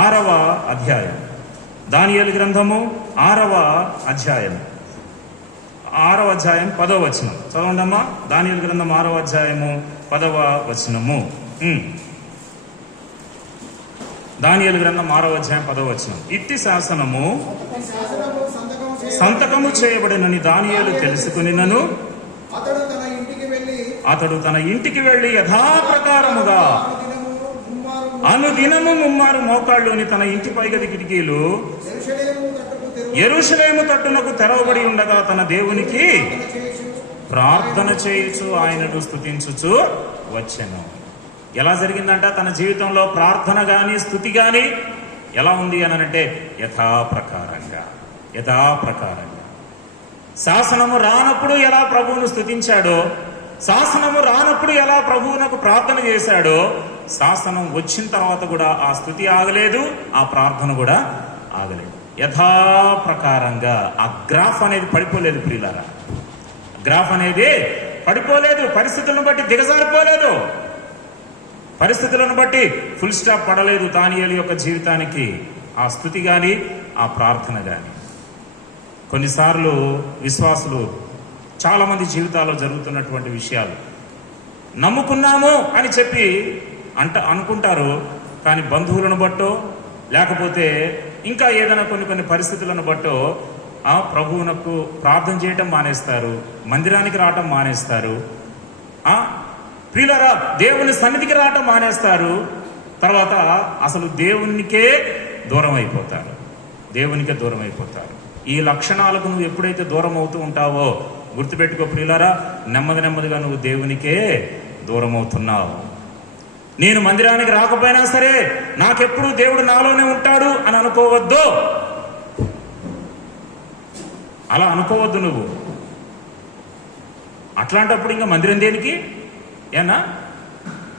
6వ అధ్యాయం. దానియేలు గ్రంథము 6వ అధ్యాయం 10వ వచనం చదవండమ్మా. దానియేలు గ్రంథం 6వ అధ్యాయము 10వ వచనము. దానియేలు గ్రంథం 6వ అధ్యాయం 10వ వచనం. ఇట్టి శాసనము సంతకము చేయబడినని దానియేలు తెలుసుకునినను అతడు తన ఇంటికి వెళ్ళి యథాప్రకారముగా అనుదినము ముమ్మారు మోకాళ్ళుని తన ఇంటి పైగది కిటికీలు యెరూషలేము తట్టునకు తెరవబడి ఉండగా తన దేవునికి ప్రార్థన చేయుచు ఆయనను స్తుతించుచు వచ్చెను. ఎలా జరిగిందంట? తన జీవితంలో ప్రార్థన గాని స్తుతి గాని ఎలా ఉంది అని అంటే యథాప్రకారంగా. శాసనము రానప్పుడు ఎలా ప్రభువును స్తుతించాడో, శాసనము రానప్పుడు ఎలా ప్రభువునకు ప్రార్థన చేశాడో, శాసనం వచ్చిన తర్వాత కూడా ఆ స్తుతి ఆగలేదు, ఆ ప్రార్థన కూడా ఆగలేదు. యథాప్రకారంగా. ఆ గ్రాఫ్ అనేది పడిపోలేదు ప్రియులారా. గ్రాఫ్ అనేది పడిపోలేదు. పరిస్థితులను బట్టి దిగజారిపోలేదు. పరిస్థితులను బట్టి ఫుల్ స్టాప్ పడలేదు దానియేలు యొక్క జీవితానికి. ఆ స్తుతి గాని ఆ ప్రార్థన గాని. కొన్నిసార్లు విశ్వాసులు చాలా మంది జీవితాల్లో జరుగుతున్నటువంటి విషయాలు నమ్ముకున్నాము అని చెప్పి అనుకుంటారు. కానీ బంధువులను బట్టో లేకపోతే ఇంకా ఏదైనా కొన్ని పరిస్థితులను బట్టో ప్రభువునకు ప్రార్థన చేయటం మానేస్తారు, మందిరానికి రావటం మానేస్తారు, ప్రియులారా దేవుని సన్నిధికి రావటం మానేస్తారు. తర్వాత అసలు దేవునికే దూరం అయిపోతారు. ఈ లక్షణాలకు నువ్వు ఎప్పుడైతే దూరం అవుతూ ఉంటావో గుర్తుపెట్టుకో ప్రియులారా, నెమ్మదిగా నువ్వు దేవునికే దూరం అవుతున్నావు. నేను మందిరానికి రాకపోయినా సరే నాకెప్పుడు దేవుడు నాలోనే ఉంటాడు అని అనుకోవద్దు. అలా అనుకోవద్దు నువ్వు. అట్లాంటప్పుడు ఇంకా మందిరం దేనికి? ఏనా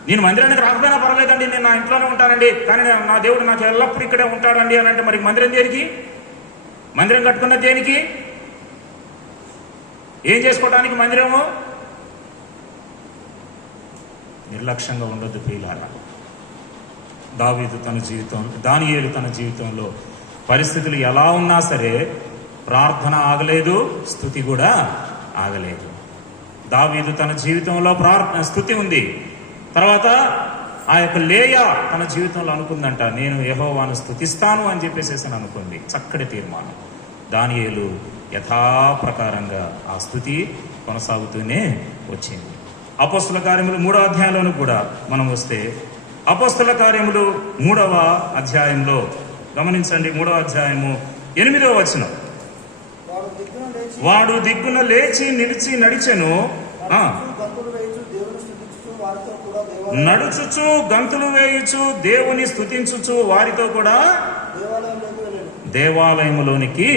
నేను మందిరానికి రాకపోయినా పర్వాలేదండి, నేను నా ఇంట్లోనే ఉంటానండి, కానీ నా దేవుడు నాకు ఎల్లప్పుడు ఇక్కడే ఉంటాడండి అని అంటే మరి మందిరం దేనికి? మందిరం కట్టుకున్న దేనికి? ఏం చేసుకోవడానికి మందిరము? నిర్లక్ష్యంగా ఉండొద్దు ప్రియులారా. దానియేలు తన జీవితంలో పరిస్థితులు ఎలా ఉన్నా సరే ప్రార్థన ఆగలేదు, స్తుతి కూడా ఆగలేదు. దావీదు తన జీవితంలో స్తుతి ఉంది. తర్వాత ఆ యొక్క లేయా తన జీవితంలో అనుకుందంట, నేను యెహోవాను స్తుతిస్తాను అని చెప్పేసి అనుకుంది. చక్కటి తీర్మానం. దానియేలు యథాప్రకారంగా ఆ స్తుతి కొనసాగుతూనే వచ్చింది. అపోస్తుల కార్యములు 3వ అధ్యాయంలోనూ కూడా మనం వస్తే, అపోస్తుల కార్యములు 3వ అధ్యాయంలో గమనించండి. 3వ అధ్యాయము 8వ వచనం. వాడు దిగ్గున లేచి నిలిచి నడిచెను, నడుచుచు గంతులు వేయుచు దేవుని స్తుతించుచు వారితో కూడా దేవాలయములోనికి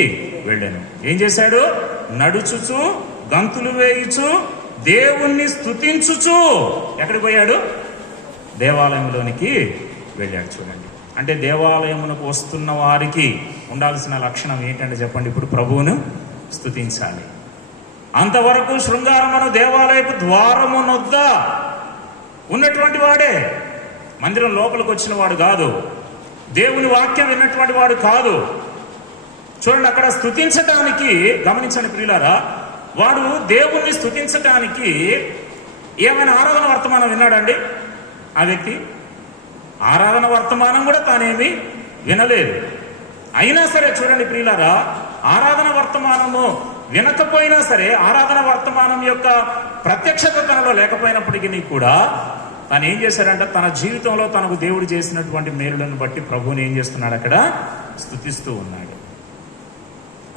వెళ్ళాను. ఏం చేశాడు? నడుచుచు గంతులు వేయుచు దేవుణ్ణి స్తుతించుచు ఎక్కడికి పోయాడు? దేవాలయంలోనికి వెళ్ళాడు. చూడండి, అంటే దేవాలయమునకు వస్తున్న వారికి ఉండాల్సిన లక్షణం ఏంటంటే చెప్పండి, ఇప్పుడు ప్రభువును స్తుతించాలి. అంతవరకు శృంగారమును దేవాలయపు ద్వారమునొద్ద ఉన్నటువంటి వాడే, మందిరం లోపలికి వచ్చిన వాడు కాదు, దేవుని వాక్యం విన్నటువంటి వాడు కాదు. చూడండి, అక్కడ స్తుతించటానికి గమనించండి ప్రియులారా, వాడు దేవుణ్ణి స్తుతించటానికి ఏమైనా ఆరాధన వర్తమానం విన్నాడండి ఆ వ్యక్తి? ఆరాధన వర్తమానం కూడా తానేమి వినలేదు. అయినా సరే చూడండి ప్రియులారా, ఆరాధన వర్తమానము వినకపోయినా సరే, ఆరాధన వర్తమానం యొక్క ప్రత్యక్షత తనలో లేకపోయినప్పటికీ కూడా తను ఏం చేశాడంటే తన జీవితంలో తనకు దేవుడు చేసినటువంటి మేలులను బట్టి ప్రభువుని ఏం చేస్తున్నాడు? అక్కడ స్తుతిస్తూ ఉన్నాడు.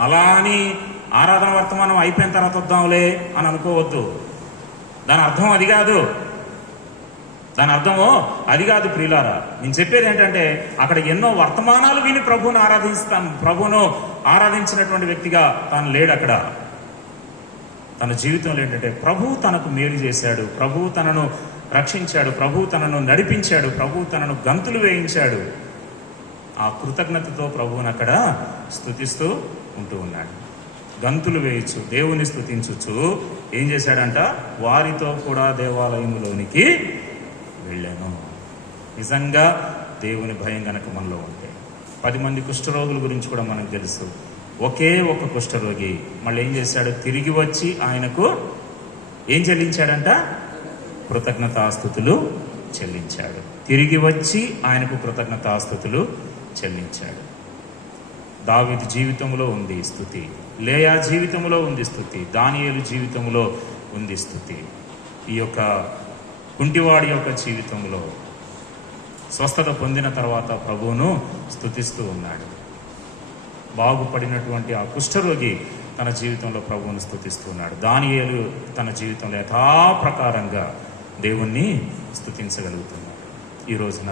అలా అని ఆరాధన వర్తమానం అయిపోయిన తర్వాత వద్దాంలే అని అనుకోవద్దు. దాని అర్థం అది కాదు. దాని అర్థము అది కాదు ప్రియులారా. నేను చెప్పేది ఏంటంటే అక్కడ ఎన్నో వర్తమానాలు విని ప్రభువును ఆరాధించినటువంటి వ్యక్తిగా తాను లేడు అక్కడ. తన జీవితంలో ఏంటంటే ప్రభువు తనకు మేలు చేశాడు, ప్రభువు తనను రక్షించాడు, ప్రభువు తనను నడిపించాడు, ప్రభువు తనను గంతులు వేయించాడు. ఆ కృతజ్ఞతతో ప్రభువుని అక్కడ స్తుతిస్తూ ఉంటూ ఉన్నాడు. గంతులు వేయచ్చు, దేవుని స్తుతించచ్చు. ఏం చేశాడంట? వారితో కూడా దేవాలయంలోనికి వెళ్ళాను. నిజంగా దేవుని భయం గనక మనలో ఉంటే 10 మంది కుష్ఠరోగుల గురించి కూడా మనకు తెలుసు. ఒకే ఒక కుష్ఠరోగి మళ్ళీ ఏం చేశాడు? తిరిగి వచ్చి ఆయనకు ఏం చెల్లించాడంట? కృతజ్ఞతాస్తుతులు చెల్లించాడు. తిరిగి వచ్చి ఆయనకు కృతజ్ఞతాస్తుతులు చెల్లించాడు. దావీదు జీవితంలో ఉంది స్తుతి, లేయా జీవితంలో ఉంది స్తుతి, దానియేలు జీవితంలో ఉంది స్తుతి. ఈ యొక్క కుంటివాడి యొక్క జీవితంలో స్వస్థత పొందిన తర్వాత ప్రభువును స్తుతిస్తూ ఉన్నాడు. బాగుపడినటువంటి ఆ కుష్ఠరోగి తన జీవితంలో ప్రభువును స్తుతిస్తున్నాడు. దానియేలు తన జీవితంలో యథాప్రకారంగా దేవుణ్ణి స్తుతించగలుగుతున్నాడు. ఈ రోజున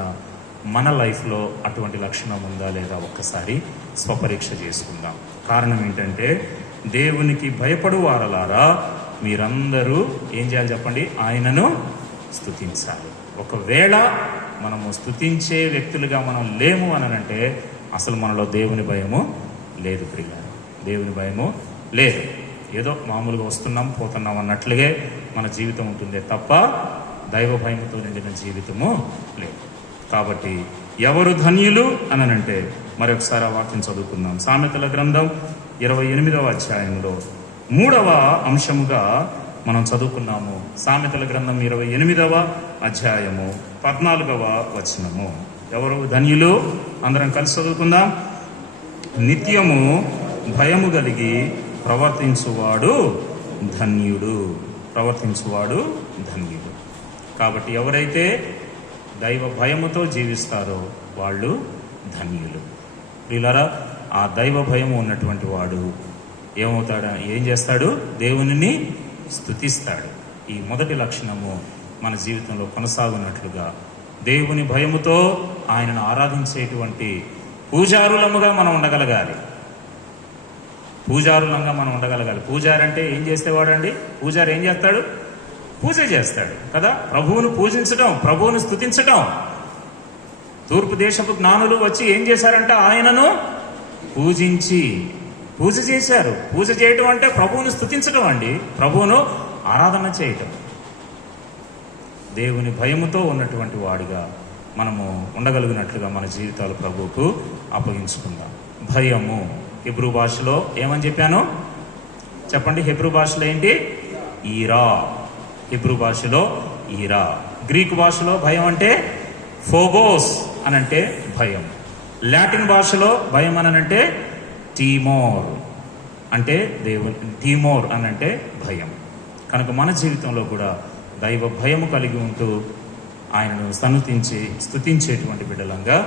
మన లైఫ్లో అటువంటి లక్షణం ఉందా లేదా ఒక్కసారి స్వపరీక్ష చేసుకుందాం. కారణం ఏంటంటే దేవునికి భయపడు వారలారా మీరందరూ ఏం చేయాలి చెప్పండి? ఆయనను స్తుతించాలి. ఒకవేళ మనము స్తుతించే వ్యక్తులుగా మనం లేము అనంటే అసలు మనలో దేవుని భయము లేదు ప్రియులారా. దేవుని భయము లేదు. ఏదో మామూలుగా వస్తున్నాం పోతున్నాం అన్నట్లుగే మన జీవితం ఉంటుందే తప్ప దైవ భయముతో నిండిన జీవితము లేదు. కాబట్టి ఎవరు ధన్యులు అనంటే మరొకసారి ఆ వాక్యం చదువుకుందాం. సామెతల గ్రంథం 28వ అధ్యాయంలో 3వ అంశముగా మనం చదువుకున్నాము. సామెతల గ్రంథం 28వ అధ్యాయము 14వ వచనము. ఎవరు ధన్యులు? అందరం కలిసి చదువుకుందాం. నిత్యము భయము కలిగి ప్రవర్తించువాడు ధన్యుడు. ప్రవర్తించువాడు ధన్యుడు. కాబట్టి ఎవరైతే దైవ భయముతో జీవిస్తారో వాళ్ళు ధన్యులు. ప్రియులారా, ఆ దైవ భయము ఉన్నటువంటి వాడు ఏమవుతాడు? ఏం చేస్తాడు? దేవునిని స్తుతిస్తాడు. ఈ మొదటి లక్షణము మన జీవితంలో కొనసాగునట్లుగా దేవుని భయముతో ఆయనను ఆరాధించేటువంటి పూజారులముగా మనం ఉండగలగాలి. పూజారులంగా మనం ఉండగలగాలి. పూజారి అంటే ఏం చేసేవాడండి? పూజారి ఏం చేస్తాడు? పూజ చేస్తాడు కదా. ప్రభువును పూజించడం, ప్రభువును స్తుతించడం. తూర్పు దేశపు జ్ఞానులు వచ్చి ఏం చేశారంట? ఆయనను పూజించి పూజ చేశారు. పూజ చేయటం అంటే ప్రభువును స్తుతించడం అండి, ప్రభువును ఆరాధన చేయటం. దేవుని భయముతో ఉన్నటువంటి వాడిగా మనము ఉండగలిగినట్లుగా మన జీవితాలు ప్రభువుకు అప్పగించుకుందాం. భయము హెబ్రూ భాషలో ఏమని చెప్పాను చెప్పండి? హెబ్రూ భాషలో ఏంటి? ఈరా. హెబ్రూ భాషలో ఈరా. గ్రీకు భాషలో భయం అంటే ఫోబోస్ అనంటే భయం. లాటిన్ భాషలో భయం అనంటే టీమోర్ అంటే టీమోర్ అనంటే భయం. కనుక మన జీవితంలో కూడా దైవ భయము కలిగి ఉంటూ ఆయనను స్తుతించేటువంటి బిడ్డలంగా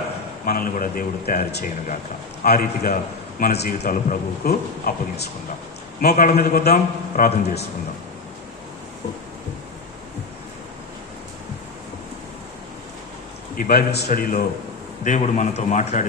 మనల్ని కూడా దేవుడు తయారు చేయనుగాక. ఆ రీతిగా మన జీవితాలు ప్రభువుకు అప్పగించుకుందాం. మోకాళ్ళ మీదకి వద్దాం, ప్రార్థన చేసుకుందాం. ఈ బైబిల్ స్టడీలో దేవుడు మనతో మాట్లాడిన